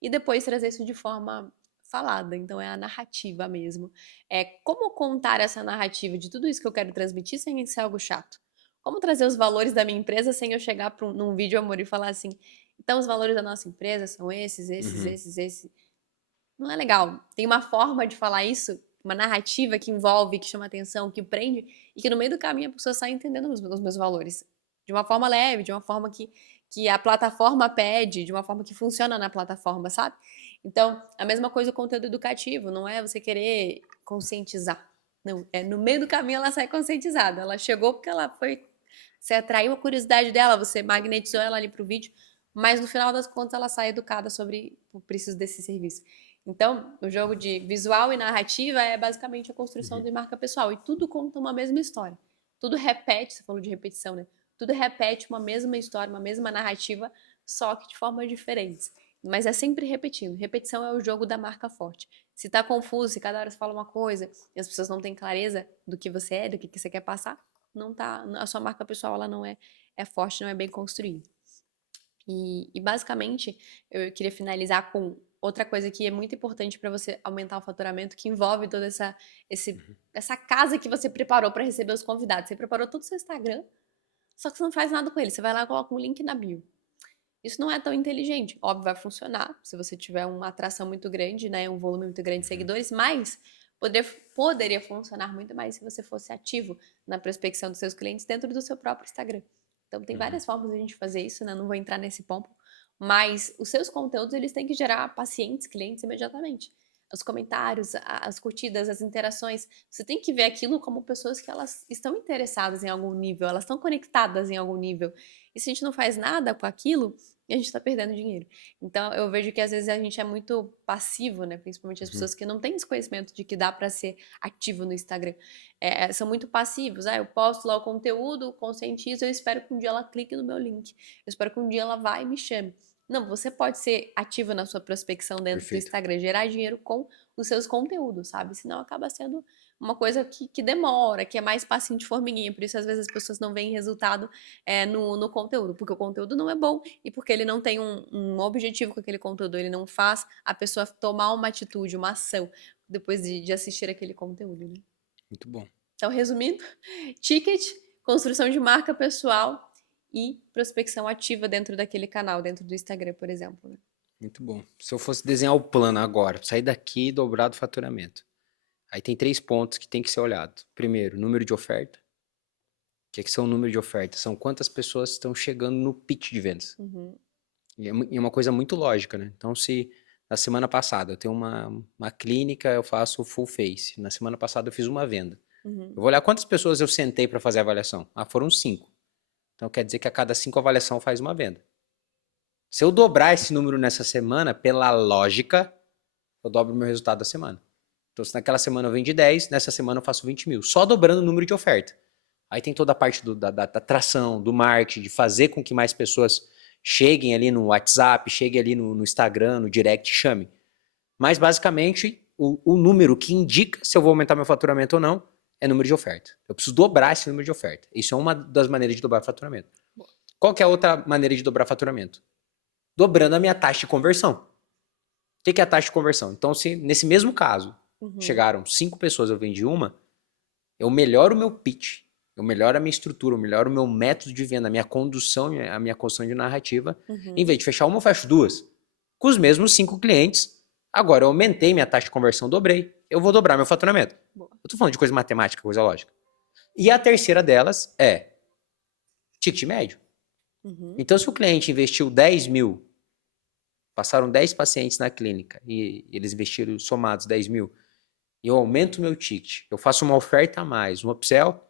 E depois trazer isso de forma falada, então é a narrativa mesmo. É como contar essa narrativa de tudo isso que eu quero transmitir sem ser algo chato. Como trazer os valores da minha empresa sem eu chegar num vídeo, amor, e falar assim, então os valores da nossa empresa são esses. Não é legal. Tem uma forma de falar isso, uma narrativa que envolve, que chama atenção, que prende, e que no meio do caminho a pessoa sai entendendo os meus valores. De uma forma leve, de uma forma que a plataforma pede, de uma forma que funciona na plataforma, sabe? Então, a mesma coisa o conteúdo educativo, não é você querer conscientizar. Não, é no meio do caminho ela sai conscientizada. Ela chegou porque ela foi. Você atraiu a curiosidade dela, você magnetizou ela ali pro vídeo, mas no final das contas ela sai educada sobre o preço desse serviço. Então, o jogo de visual e narrativa é basicamente a construção de marca pessoal. E tudo conta uma mesma história. Tudo repete, você falou de repetição, né? Tudo repete uma mesma história, uma mesma narrativa, só que de formas diferentes. Mas é sempre repetindo. Repetição é o jogo da marca forte. Se tá confuso, se cada hora você fala uma coisa e as pessoas não têm clareza do que você é, do que você quer passar, não tá, a sua marca pessoal ela não é forte, não é bem construída. E basicamente, eu queria finalizar com outra coisa que é muito importante para você aumentar o faturamento, que envolve toda essa casa que você preparou para receber os convidados. Você preparou todo o seu Instagram, só que você não faz nada com ele. Você vai lá e coloca um link na bio. Isso não é tão inteligente. Óbvio, vai funcionar se você tiver uma atração muito grande, né, um volume muito grande de seguidores, mas poderia funcionar muito mais se você fosse ativo na prospecção dos seus clientes dentro do seu próprio Instagram. Então, tem várias formas de a gente fazer isso, né? Não vou entrar nesse ponto, mas os seus conteúdos, eles têm que gerar pacientes, clientes imediatamente. Os comentários, as curtidas, as interações, você tem que ver aquilo como pessoas que elas estão interessadas em algum nível, elas estão conectadas em algum nível. E se a gente não faz nada com aquilo, a gente está perdendo dinheiro. Então, eu vejo que às vezes a gente é muito passivo, né? Principalmente as pessoas que não têm esse conhecimento de que dá para ser ativo no Instagram. São muito passivos. Eu posto lá o conteúdo, conscientizo, eu espero que um dia ela clique no meu link. Eu espero que um dia ela vá e me chame. Não, você pode ser ativo na sua prospecção dentro do Instagram, gerar dinheiro com os seus conteúdos, sabe? Senão acaba sendo uma coisa que demora, que é mais passinho de formiguinha. Por isso, às vezes, as pessoas não veem resultado no conteúdo, porque o conteúdo não é bom e porque ele não tem um objetivo com aquele conteúdo, ele não faz a pessoa tomar uma atitude, uma ação, depois de assistir aquele conteúdo, né? Muito bom. Então, resumindo, ticket, construção de marca pessoal e prospecção ativa dentro daquele canal, dentro do Instagram, por exemplo, né? Muito bom. Se eu fosse desenhar o plano agora, sair daqui e dobrar do faturamento. Aí tem 3 pontos que tem que ser olhado. Primeiro, número de oferta. O que são o número de ofertas? São quantas pessoas estão chegando no pitch de vendas. Uhum, E é uma coisa muito lógica, né? Então, se na semana passada eu tenho uma clínica, eu faço full face. Na semana passada eu fiz uma venda. uhum, Eu vou olhar quantas pessoas eu sentei para fazer a avaliação. Ah, foram 5. Então, quer dizer que a cada 5 avaliação faz uma venda. Se eu dobrar esse número nessa semana, pela lógica, eu dobro o meu resultado da semana. Então, se naquela semana eu vendi 10, nessa semana eu faço 20 mil. Só dobrando o número de oferta. Aí tem toda a parte da atração, do marketing, de fazer com que mais pessoas cheguem ali no WhatsApp, cheguem ali no Instagram, no direct, chame. Mas, basicamente, o número que indica se eu vou aumentar meu faturamento ou não é número de oferta. Eu preciso dobrar esse número de oferta. Isso é uma das maneiras de dobrar faturamento. Qual que é a outra maneira de dobrar faturamento? Dobrando a minha taxa de conversão. O que é a taxa de conversão? Então, se nesse mesmo caso uhum, chegaram 5 pessoas, eu vendi uma, eu melhoro o meu pitch, eu melhoro a minha estrutura, eu melhoro o meu método de venda, a minha condução, a minha construção de narrativa. Em uhum. vez de fechar uma, eu fecho 2. Com os mesmos 5 clientes, agora eu aumentei minha taxa de conversão, dobrei. Eu vou dobrar meu faturamento. Boa. Eu tô falando de coisa matemática, coisa lógica. E a terceira delas é ticket médio. Uhum, Então, se o cliente investiu 10 mil, passaram 10 pacientes na clínica e eles investiram somados 10 mil, e eu aumento o meu ticket, eu faço uma oferta a mais, um upsell,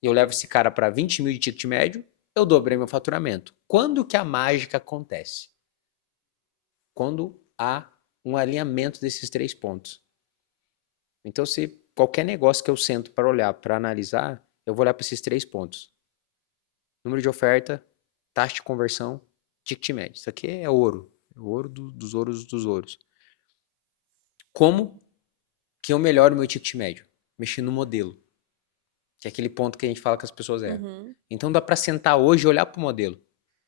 e eu levo esse cara para 20 mil de ticket médio, eu dobrei meu faturamento. Quando que a mágica acontece? Quando há um alinhamento desses 3 pontos. Então, se qualquer negócio que eu sento para olhar, para analisar, eu vou olhar para esses 3 pontos. Número de oferta, taxa de conversão, ticket médio. Isso aqui é ouro. É o ouro dos ouros dos ouros. Como que eu melhoro o meu ticket médio? Mexendo no modelo. Que é aquele ponto que a gente fala que as pessoas erram. uhum, Então dá para sentar hoje e olhar para o modelo.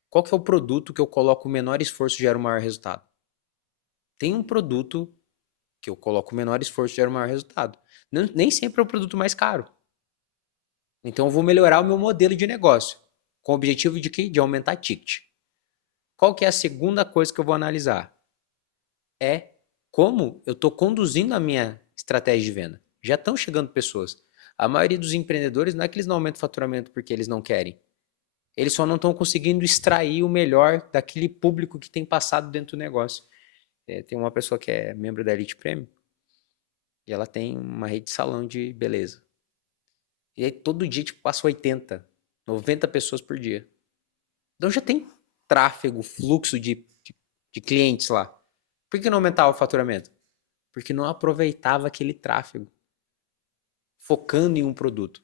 Qual que é o produto que eu coloco o menor esforço e gera o maior resultado? Tem um produto que eu coloco o menor esforço e gera o maior resultado. Nem sempre é o produto mais caro. Então eu vou melhorar o meu modelo de negócio. Com o objetivo de quê? De aumentar ticket. Qual que é a segunda coisa que eu vou analisar? É como eu estou conduzindo a minha estratégia de venda. Já estão chegando pessoas. A maioria dos empreendedores não é que eles não aumentam o faturamento porque eles não querem. Eles só não estão conseguindo extrair o melhor daquele público que tem passado dentro do negócio. Tem uma pessoa que é membro da Elite Premium e ela tem uma rede de salão de beleza. E aí todo dia tipo, passa 80, 90 pessoas por dia. Então já tem tráfego, fluxo de clientes lá. Por que não aumentava o faturamento? Porque não aproveitava aquele tráfego, focando em um produto.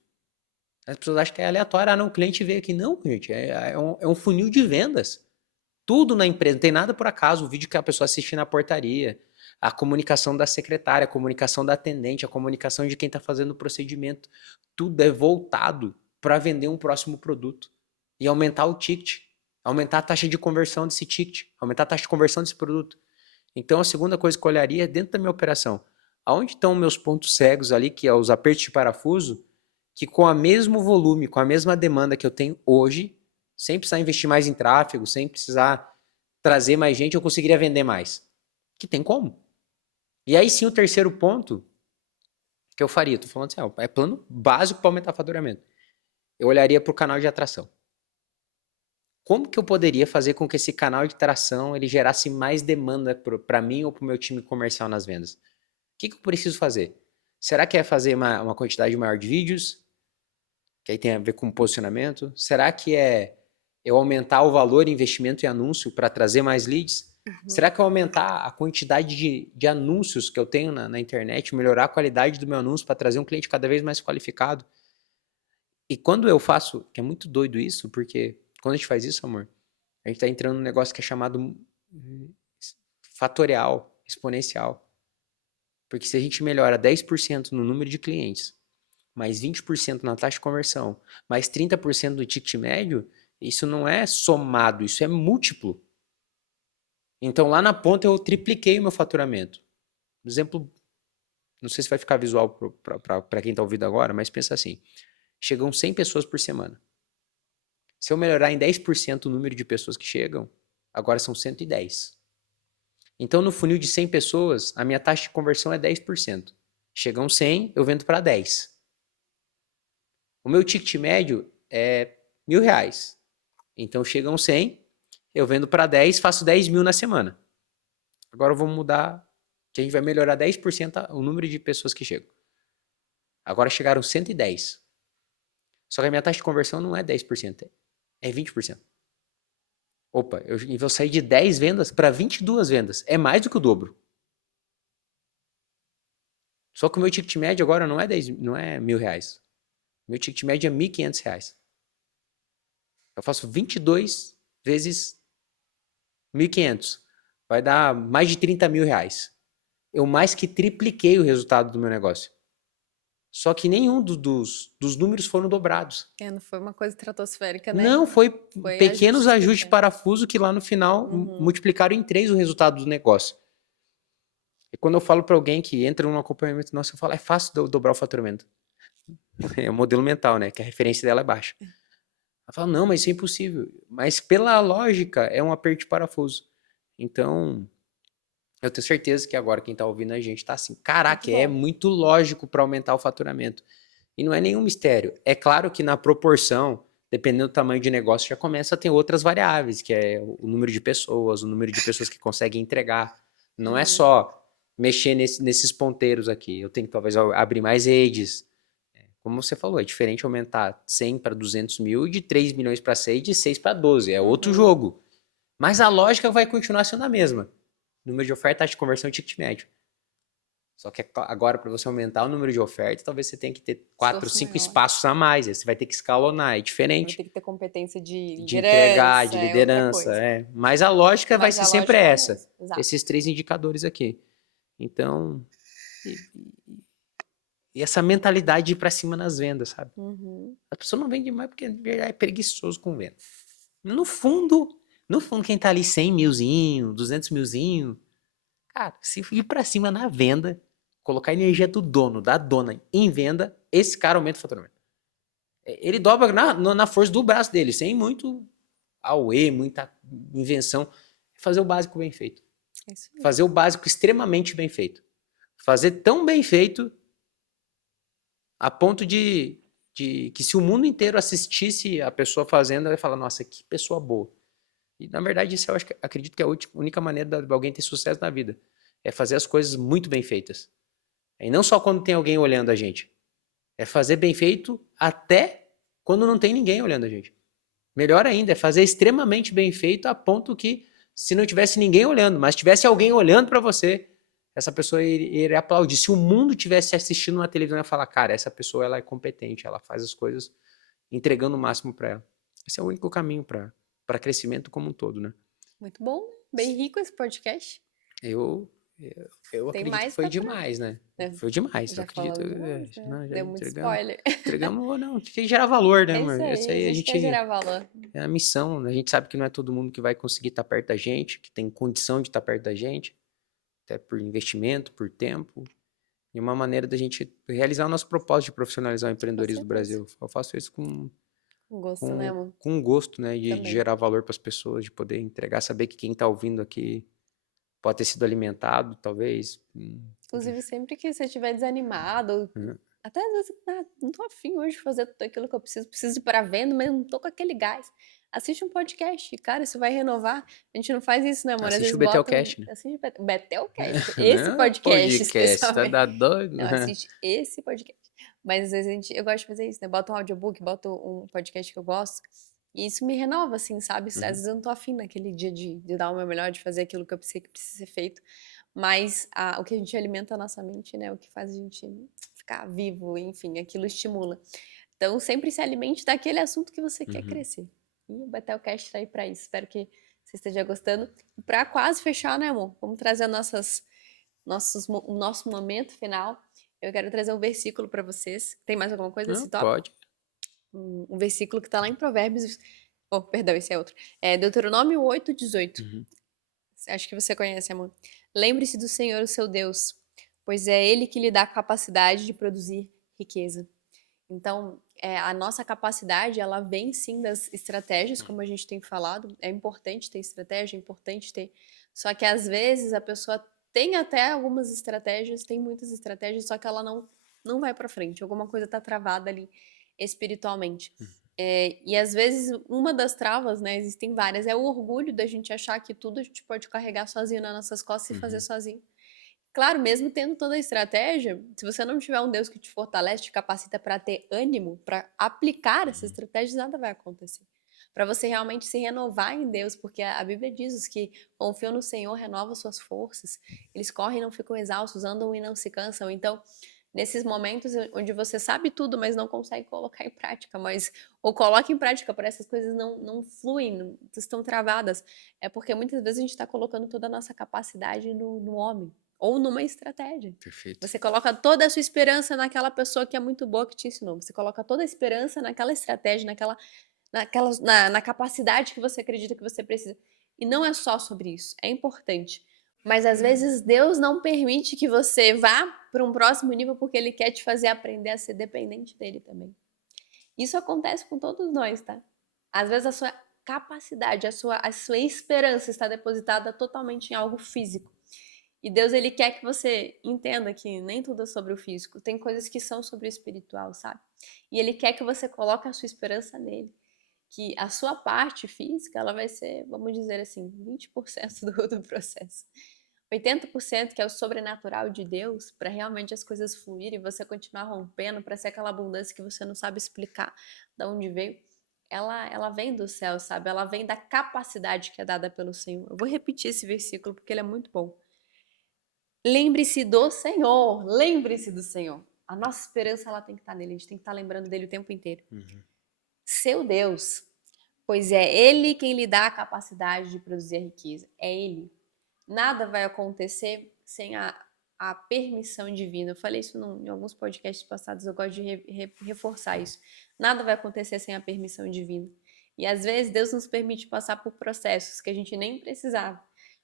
As pessoas acham que é aleatório. Ah, não, o cliente veio aqui. Não, gente, é um funil de vendas. Tudo na empresa, não tem nada por acaso. O vídeo que a pessoa assiste na portaria, a comunicação da secretária, a comunicação da atendente, a comunicação de quem está fazendo o procedimento. Tudo é voltado para vender um próximo produto e aumentar o ticket, aumentar a taxa de conversão desse ticket, aumentar a taxa de conversão desse produto. Então, a segunda coisa que eu olharia é dentro da minha operação. Aonde estão meus pontos cegos ali, que é os apertos de parafuso, que com o mesmo volume, com a mesma demanda que eu tenho hoje, sem precisar investir mais em tráfego, sem precisar trazer mais gente, eu conseguiria vender mais. Que tem como. E aí sim o terceiro ponto que eu faria, tô falando assim, é plano básico para aumentar o faturamento. Eu olharia para o canal de atração. Como que eu poderia fazer com que esse canal de atração ele gerasse mais demanda para mim ou para o meu time comercial nas vendas? O que eu preciso fazer? Será que é fazer uma quantidade maior de vídeos? Que aí tem a ver com posicionamento? Será que é eu aumentar o valor investimento em anúncio para trazer mais leads? uhum. Será que eu aumentar a quantidade de anúncios que eu tenho na internet, melhorar a qualidade do meu anúncio para trazer um cliente cada vez mais qualificado? E quando eu faço, que é muito doido isso, porque quando a gente faz isso, amor, a gente está entrando num negócio que é chamado fatorial, exponencial. Porque se a gente melhora 10% no número de clientes, mais 20% na taxa de conversão, mais 30% do ticket médio, isso não é somado, isso é múltiplo. Então lá na ponta eu tripliquei o meu faturamento. Exemplo, não sei se vai ficar visual para quem está ouvindo agora, mas pensa assim, chegam 100 pessoas por semana. Se eu melhorar em 10% o número de pessoas que chegam, agora são 110. Então no funil de 100 pessoas, a minha taxa de conversão é 10%. Chegam 100, eu vendo para 10. O meu ticket médio é R$1.000. Então chegam 100, eu vendo para 10, faço 10 mil na semana. Agora vamos mudar, que a gente vai melhorar 10% o número de pessoas que chegam. Agora chegaram 110. Só que a minha taxa de conversão não é 10%, é 20%. Opa, eu vou sair de 10 vendas para 22 vendas. É mais do que o dobro. Só que o meu ticket médio agora não é R$1.000. Meu ticket médio é R$1.500. Eu faço 22 vezes 1.500. Vai dar mais de R$30.000. Eu mais que tripliquei o resultado do meu negócio. Só que nenhum dos números foram dobrados. Não foi uma coisa estratosférica, né? Não, foi pequenos ajustes de pequenos. parafuso que lá no final multiplicaram em 3 o resultado do negócio. E quando eu falo para alguém que entra num acompanhamento nosso, eu falo, é fácil dobrar o faturamento. É o modelo mental, né? Que a referência dela é baixa. Ela fala, não, mas isso é impossível. Mas pela lógica, é um aperto de parafuso. Então, eu tenho certeza que agora quem está ouvindo a gente está assim, caraca, é muito lógico para aumentar o faturamento. E não é nenhum mistério. É claro que na proporção, dependendo do tamanho de negócio, já começa a ter outras variáveis, que é o número de pessoas, o número de pessoas que conseguem entregar. Não é só mexer nesses ponteiros aqui. Eu tenho que talvez abrir mais redes. Como você falou, é diferente aumentar 100 para 200 mil, de 3 milhões para 6, de 6 para 12. É outro jogo. Mas a lógica vai continuar sendo a mesma. Número de oferta, taxa de conversão e ticket médio. Só que agora, para você aumentar o número de ofertas, talvez você tenha que ter 4, 5 espaços a mais. Aí você vai ter que escalonar, é diferente. Vai ter que ter competência de entregar, de liderança, liderança. Mas a lógica vai ser sempre essa. Esses 3 indicadores aqui. Então, e essa mentalidade de ir para cima nas vendas, sabe? A pessoa não vende mais porque é preguiçoso com venda. No fundo, quem tá ali 100 milzinho, 200 milzinho, cara, se ir para cima na venda, colocar a energia do dono, da dona em venda, esse cara aumenta o faturamento. Ele dobra na força do braço dele, sem muito auê, muita invenção. Fazer o básico bem feito. Fazer o básico extremamente bem feito. Fazer tão bem feito a ponto de que se o mundo inteiro assistisse a pessoa fazendo, ela ia falar, nossa, que pessoa boa. E na verdade isso eu acredito que é a única maneira de alguém ter sucesso na vida. É fazer as coisas muito bem feitas. E não só quando tem alguém olhando a gente. É fazer bem feito até quando não tem ninguém olhando a gente. Melhor ainda, é fazer extremamente bem feito a ponto que, se não tivesse ninguém olhando, mas tivesse alguém olhando para você, essa pessoa iria aplaudir. Se o mundo tivesse assistindo uma televisão, ia falar, cara, essa pessoa ela é competente, ela faz as coisas entregando o máximo para ela. Esse é o único caminho para crescimento como um todo, né? Muito bom, bem rico esse podcast. Eu acredito que foi demais, né? Foi demais, já eu acredito. Demais, Não, já deu muito spoiler. Entregamos, não, tem que gerar valor, né, amor? Isso aí, a gente quer gerar valor. É a missão, a gente sabe que não é todo mundo que vai conseguir estar perto da gente, que tem condição de estar perto da gente, até por investimento, por tempo, e uma maneira da gente realizar o nosso propósito de profissionalizar o empreendedorismo do Brasil. Eu faço isso com gosto, né, amor? Com gosto, né, de gerar valor para as pessoas, de poder entregar, saber que quem está ouvindo aqui pode ter sido alimentado, talvez. Inclusive, sempre que você estiver desanimado, até às vezes, não tô afim hoje de fazer tudo aquilo que eu preciso ir para venda, mas não tô com aquele gás. Assiste um podcast, cara, isso vai renovar. A gente não faz isso, né, amor? Assiste o Betelcast, né? Assiste o Betelcast, esse podcast especialmente. Tá doido? Não, assiste esse podcast. Mas às vezes eu gosto de fazer isso, né? Boto um audiobook, boto um podcast que eu gosto. E isso me renova, assim, sabe? Às vezes eu não tô afim naquele dia de dar o meu melhor, de fazer aquilo que eu pensei que precisa ser feito. Mas o que a gente alimenta a nossa mente, né? O que faz a gente ficar vivo, enfim, aquilo estimula. Então, sempre se alimente daquele assunto que você quer crescer. E o Betelcast tá aí pra isso. Espero que você esteja gostando. E pra quase fechar, né, amor? Vamos trazer as nossas o nosso momento final, eu quero trazer um versículo para vocês. Tem mais alguma coisa Não, nesse tópico? pode. Um versículo que está lá em Provérbios. Oh, perdão, esse é outro. É Deuteronômio 8:18. Uhum. Acho que você conhece, amor. Lembre-se do Senhor, o seu Deus, pois é Ele que lhe dá a capacidade de produzir riqueza. Então, a nossa capacidade, ela vem sim das estratégias, como a gente tem falado. É importante ter estratégia, é importante ter. Só que às vezes a pessoa tem até algumas estratégias, tem muitas estratégias, só que ela não vai para frente. Alguma coisa está travada ali espiritualmente. E às vezes uma das travas, né, existem várias, é o orgulho da gente achar que tudo a gente pode carregar sozinho nas nossas costas e fazer sozinho. Claro, mesmo tendo toda a estratégia, se você não tiver um Deus que te fortalece, te capacita para ter ânimo, para aplicar essas estratégias, nada vai acontecer. Para você realmente se renovar em Deus, porque a Bíblia diz: os que confiam no Senhor renovam suas forças, eles correm e não ficam exaustos, andam e não se cansam. Então, nesses momentos onde você sabe tudo, mas não consegue colocar em prática, ou coloca em prática, para essas coisas não fluem, não, estão travadas, é porque muitas vezes a gente está colocando toda a nossa capacidade no homem ou numa estratégia. Perfeito. Você coloca toda a sua esperança naquela pessoa que é muito boa que te ensinou. Você coloca toda a esperança naquela estratégia, na capacidade que você acredita que você precisa. E não é só sobre isso, é importante. Mas às vezes Deus não permite que você vá para um próximo nível porque Ele quer te fazer aprender a ser dependente dele também. Isso acontece com todos nós, tá? Às vezes a sua capacidade, a sua esperança está depositada totalmente em algo físico. E Deus, ele quer que você entenda que nem tudo é sobre o físico. Tem coisas que são sobre o espiritual, sabe? E ele quer que você coloque a sua esperança nele. Que a sua parte física, ela vai ser, vamos dizer assim, 20% do processo. 80% que é o sobrenatural de Deus, para realmente as coisas fluírem e você continuar rompendo, para ser aquela abundância que você não sabe explicar de onde veio. Ela vem do céu, sabe? Ela vem da capacidade que é dada pelo Senhor. Eu vou repetir esse versículo porque ele é muito bom. Lembre-se do Senhor, lembre-se do Senhor. A nossa esperança ela tem que estar nele, a gente tem que estar lembrando dele o tempo inteiro. Seu Deus, pois é Ele quem lhe dá a capacidade de produzir a riqueza. É Ele. Nada vai acontecer sem a permissão divina. Eu falei isso em alguns podcasts passados, eu gosto de reforçar isso. Nada vai acontecer sem a permissão divina. E às vezes Deus nos permite passar por processos que a gente nem precisava,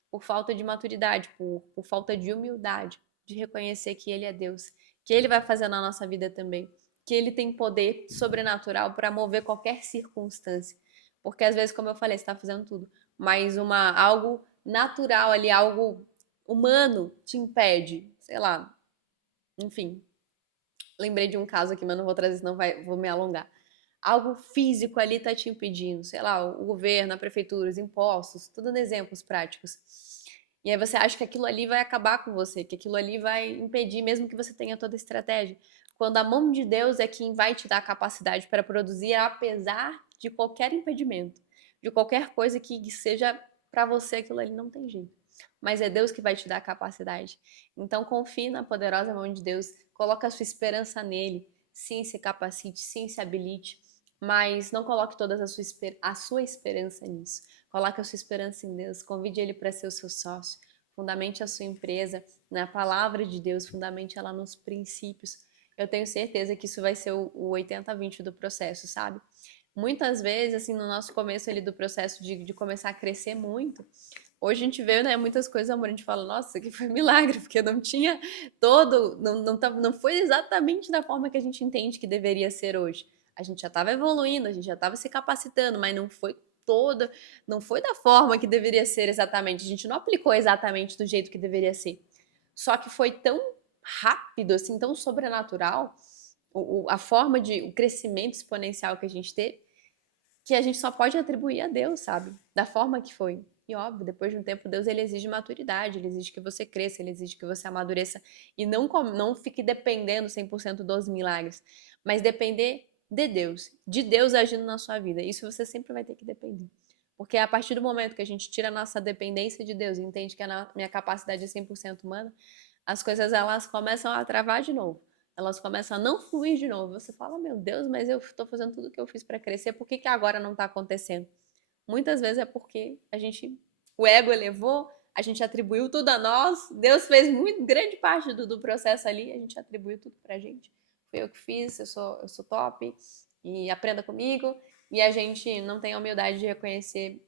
por falta de maturidade, por falta de humildade, de reconhecer que Ele é Deus, que Ele vai fazer na nossa vida também, que Ele tem poder sobrenatural para mover qualquer circunstância. Porque às vezes, como eu falei, você está fazendo tudo, mas algo natural ali, algo humano te impede, sei lá, enfim. Lembrei de um caso aqui, mas não vou trazer, senão vou me alongar. Algo físico ali está te impedindo, sei lá, o governo, a prefeitura, os impostos, tudo dando exemplos práticos. E aí você acha que aquilo ali vai acabar com você, que aquilo ali vai impedir, mesmo que você tenha toda a estratégia. Quando a mão de Deus é quem vai te dar a capacidade para produzir, apesar de qualquer impedimento, de qualquer coisa que seja para você, aquilo ali não tem jeito. Mas é Deus que vai te dar a capacidade. Então confie na poderosa mão de Deus, coloca a sua esperança nele, sim, se capacite, sim, se habilite, mas não coloque toda a sua esperança nisso. Coloque a sua esperança em Deus, convide Ele para ser o seu sócio, fundamente a sua empresa na palavra de Deus, fundamente ela nos princípios. Eu tenho certeza que isso vai ser o 80-20 do processo, sabe? Muitas vezes, assim, no nosso começo ali do processo de começar a crescer muito, hoje a gente vê, né, muitas coisas, amor, a gente fala, nossa, isso aqui foi um milagre, porque não tinha não foi exatamente da forma que a gente entende que deveria ser hoje. A gente já estava evoluindo, a gente já estava se capacitando, mas não foi da forma que deveria ser exatamente. A gente não aplicou exatamente do jeito que deveria ser. Só que foi tão rápido, assim, tão sobrenatural, o crescimento exponencial que a gente teve, que a gente só pode atribuir a Deus, sabe? Da forma que foi. E óbvio, depois de um tempo, Deus ele exige maturidade, ele exige que você cresça, ele exige que você amadureça e não fique dependendo 100% dos milagres, mas depender de Deus agindo na sua vida. Isso você sempre vai ter que depender. Porque a partir do momento que a gente tira a nossa dependência de Deus e entende que a minha capacidade é 100% humana, as coisas elas começam a travar de novo. Elas começam a não fluir de novo. Você fala, meu Deus, mas eu estou fazendo tudo o que eu fiz para crescer, por que agora não está acontecendo? Muitas vezes é porque o ego elevou, a gente atribuiu tudo a nós. Deus fez muito grande parte do processo ali, a gente atribuiu tudo pra gente. Foi eu que fiz, eu sou top, e aprenda comigo. E a gente não tem a humildade de reconhecer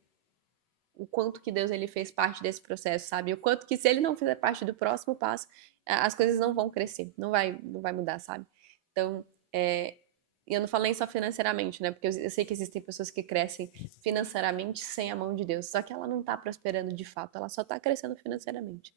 o quanto que Deus ele fez parte desse processo, sabe? O quanto que se ele não fizer parte do próximo passo, as coisas não vão crescer, não vai mudar, sabe? Então, e eu não falo nem só financeiramente, né? Porque eu sei que existem pessoas que crescem financeiramente sem a mão de Deus, só que ela não tá prosperando de fato, ela só tá crescendo financeiramente.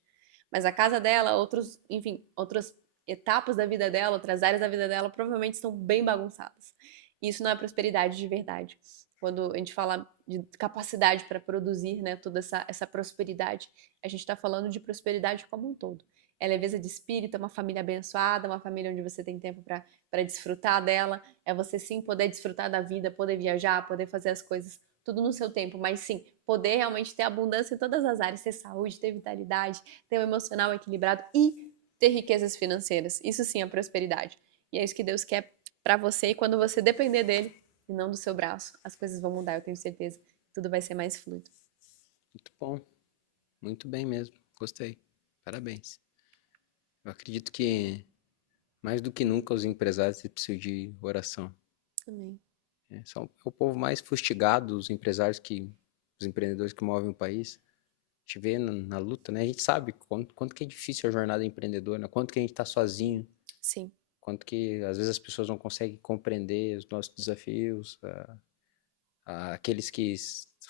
Mas a casa dela, enfim, outras etapas da vida dela, outras áreas da vida dela provavelmente estão bem bagunçadas. E isso não é prosperidade de verdade. Quando a gente fala de capacidade para produzir, né, toda essa prosperidade, a gente está falando de prosperidade como um todo. É leveza de espírito, é uma família abençoada, uma família onde você tem tempo para desfrutar dela, é você sim poder desfrutar da vida, poder viajar, poder fazer as coisas tudo no seu tempo, mas sim, poder realmente ter abundância em todas as áreas, ter saúde, ter vitalidade, ter um emocional equilibrado e ter riquezas financeiras. Isso sim é prosperidade. E é isso que Deus quer para você, e quando você depender dele e não do seu braço, as coisas vão mudar, eu tenho certeza. Tudo vai ser mais fluido. Muito bom. Muito bem mesmo. Gostei. Parabéns. Eu acredito que mais do que nunca os empresários precisam de oração. Amém. São o povo mais fustigado, os empreendedores que movem o país. A gente vê na luta, né? A gente sabe quanto que é difícil a jornada empreendedora, né? Quanto que a gente está sozinho, Sim. quanto que às vezes as pessoas não conseguem compreender os nossos desafios, aqueles que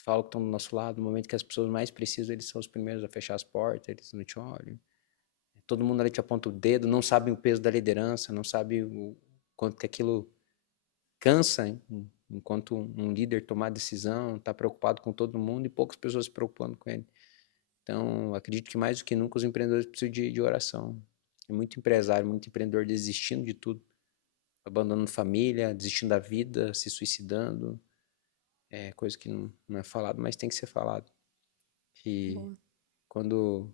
falam que estão do nosso lado, no momento que as pessoas mais precisam, eles são os primeiros a fechar as portas, eles não te olham. Todo mundo ali te aponta o dedo, não sabe o peso da liderança, não sabe o quanto que aquilo cansa, enquanto um líder tomar decisão, está preocupado com todo mundo e poucas pessoas se preocupando com ele. Então, acredito que mais do que nunca os empreendedores precisam de oração. Tem muito empresário, muito empreendedor desistindo de tudo, abandonando família, desistindo da vida, se suicidando. É coisa que não é falado, mas tem que ser falado. E Boa. quando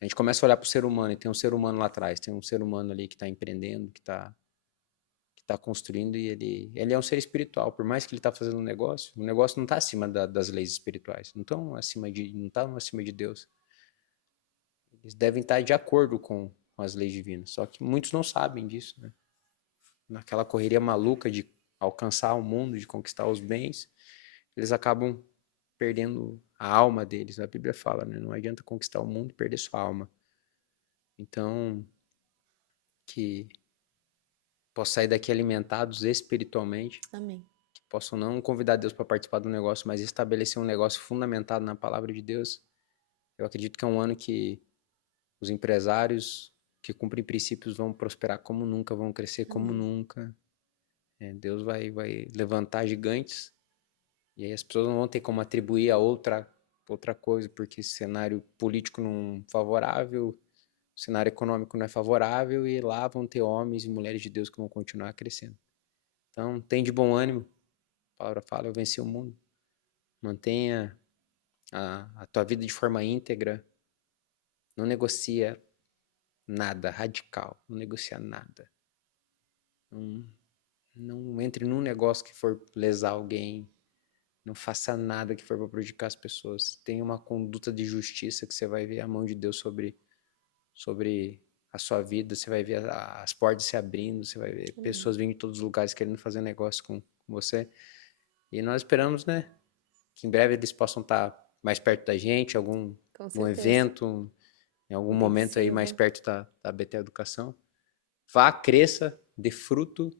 a gente começa a olhar para o ser humano e tem um ser humano lá atrás, tem um ser humano ali que está empreendendo, que está construindo e ele é um ser espiritual. Por mais que ele está fazendo um negócio, o negócio não está acima das leis espirituais, não estão acima de Deus. Eles devem estar de acordo com as leis divinas. Só que muitos não sabem disso, né? Naquela correria maluca de alcançar o mundo, de conquistar os bens, eles acabam perdendo a alma deles. A Bíblia fala, né? Não adianta conquistar o mundo e perder sua alma. Então, que possam sair daqui alimentados espiritualmente, Amém. que possam não convidar Deus para participar do negócio, mas estabelecer um negócio fundamentado na palavra de Deus. Eu acredito que é um ano que os empresários que cumprem princípios vão prosperar como nunca, vão crescer como Amém. nunca. Deus vai levantar gigantes e aí as pessoas não vão ter como atribuir a outra coisa, porque cenário político não favorável, cenário econômico não é favorável e lá vão ter homens e mulheres de Deus que vão continuar crescendo. Então, tem de bom ânimo. A palavra fala, eu venci o mundo. Mantenha a tua vida de forma íntegra. Não negocia nada radical. Não negocia nada. Não entre num negócio que for lesar alguém. Não faça nada que for para prejudicar as pessoas. Tenha uma conduta de justiça que você vai ver a mão de Deus sobre a sua vida. Você vai ver as portas se abrindo. Você vai ver pessoas vindo de todos os lugares querendo fazer negócio com você. E nós esperamos, né, que em breve eles possam estar mais perto da gente, algum Com um certeza. evento, em algum momento aí mais Intensivo. perto da BT Educação. Vá, cresça, dê fruto.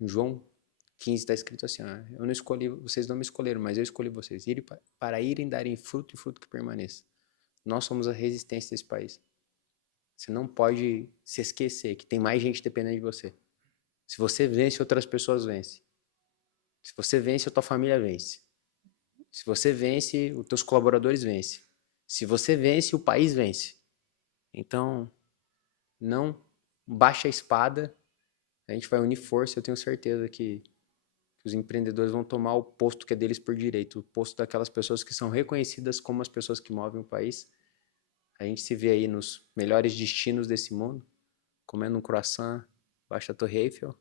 Em João 15 está escrito assim, eu não escolhi, vocês não me escolheram, mas eu escolhi vocês, para irem darem fruto e fruto que permaneça. Nós somos a resistência desse país. Você não pode se esquecer que tem mais gente dependendo de você. Se você vence, outras pessoas vencem. Se você vence, a tua família vence. Se você vence, os teus colaboradores vencem. Se você vence, o país vence. Então, não baixa a espada. A gente vai unir força. Eu tenho certeza que os empreendedores vão tomar o posto que é deles por direito, o posto daquelas pessoas que são reconhecidas como as pessoas que movem o país. A gente se vê aí nos melhores destinos desse mundo, comendo um croissant baixo da Torre Eiffel,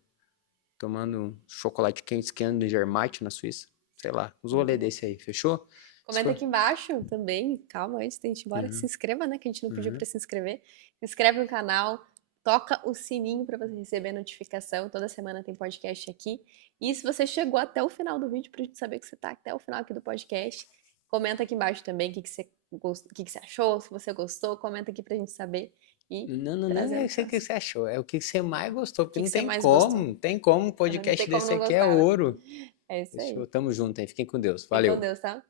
tomando um chocolate quente esquiando de Zermatt na Suíça. Sei lá, uns rolês desse aí, fechou? Comenta aqui embaixo também. Calma, antes de a gente ir embora, Uhum. se inscreva, né? Que a gente não pediu Uhum. para se inscrever. Se inscreve no canal, toca o sininho para você receber a notificação. Toda semana tem podcast aqui. E se você chegou até o final do vídeo, pra gente saber que você tá até o final aqui do podcast, comenta aqui embaixo também o que você achou, se você gostou, comenta aqui pra gente saber. E Não prazer é no isso que próximo. você achou, é o que você mais gostou, O porque que não você tem mais como, gostou? não tem como, um Não podcast tem como desse não aqui é gostar, né? ouro. É isso aí. Fechou, tamo junto aí, fiquem com Deus, Fique com valeu. Deus, tá?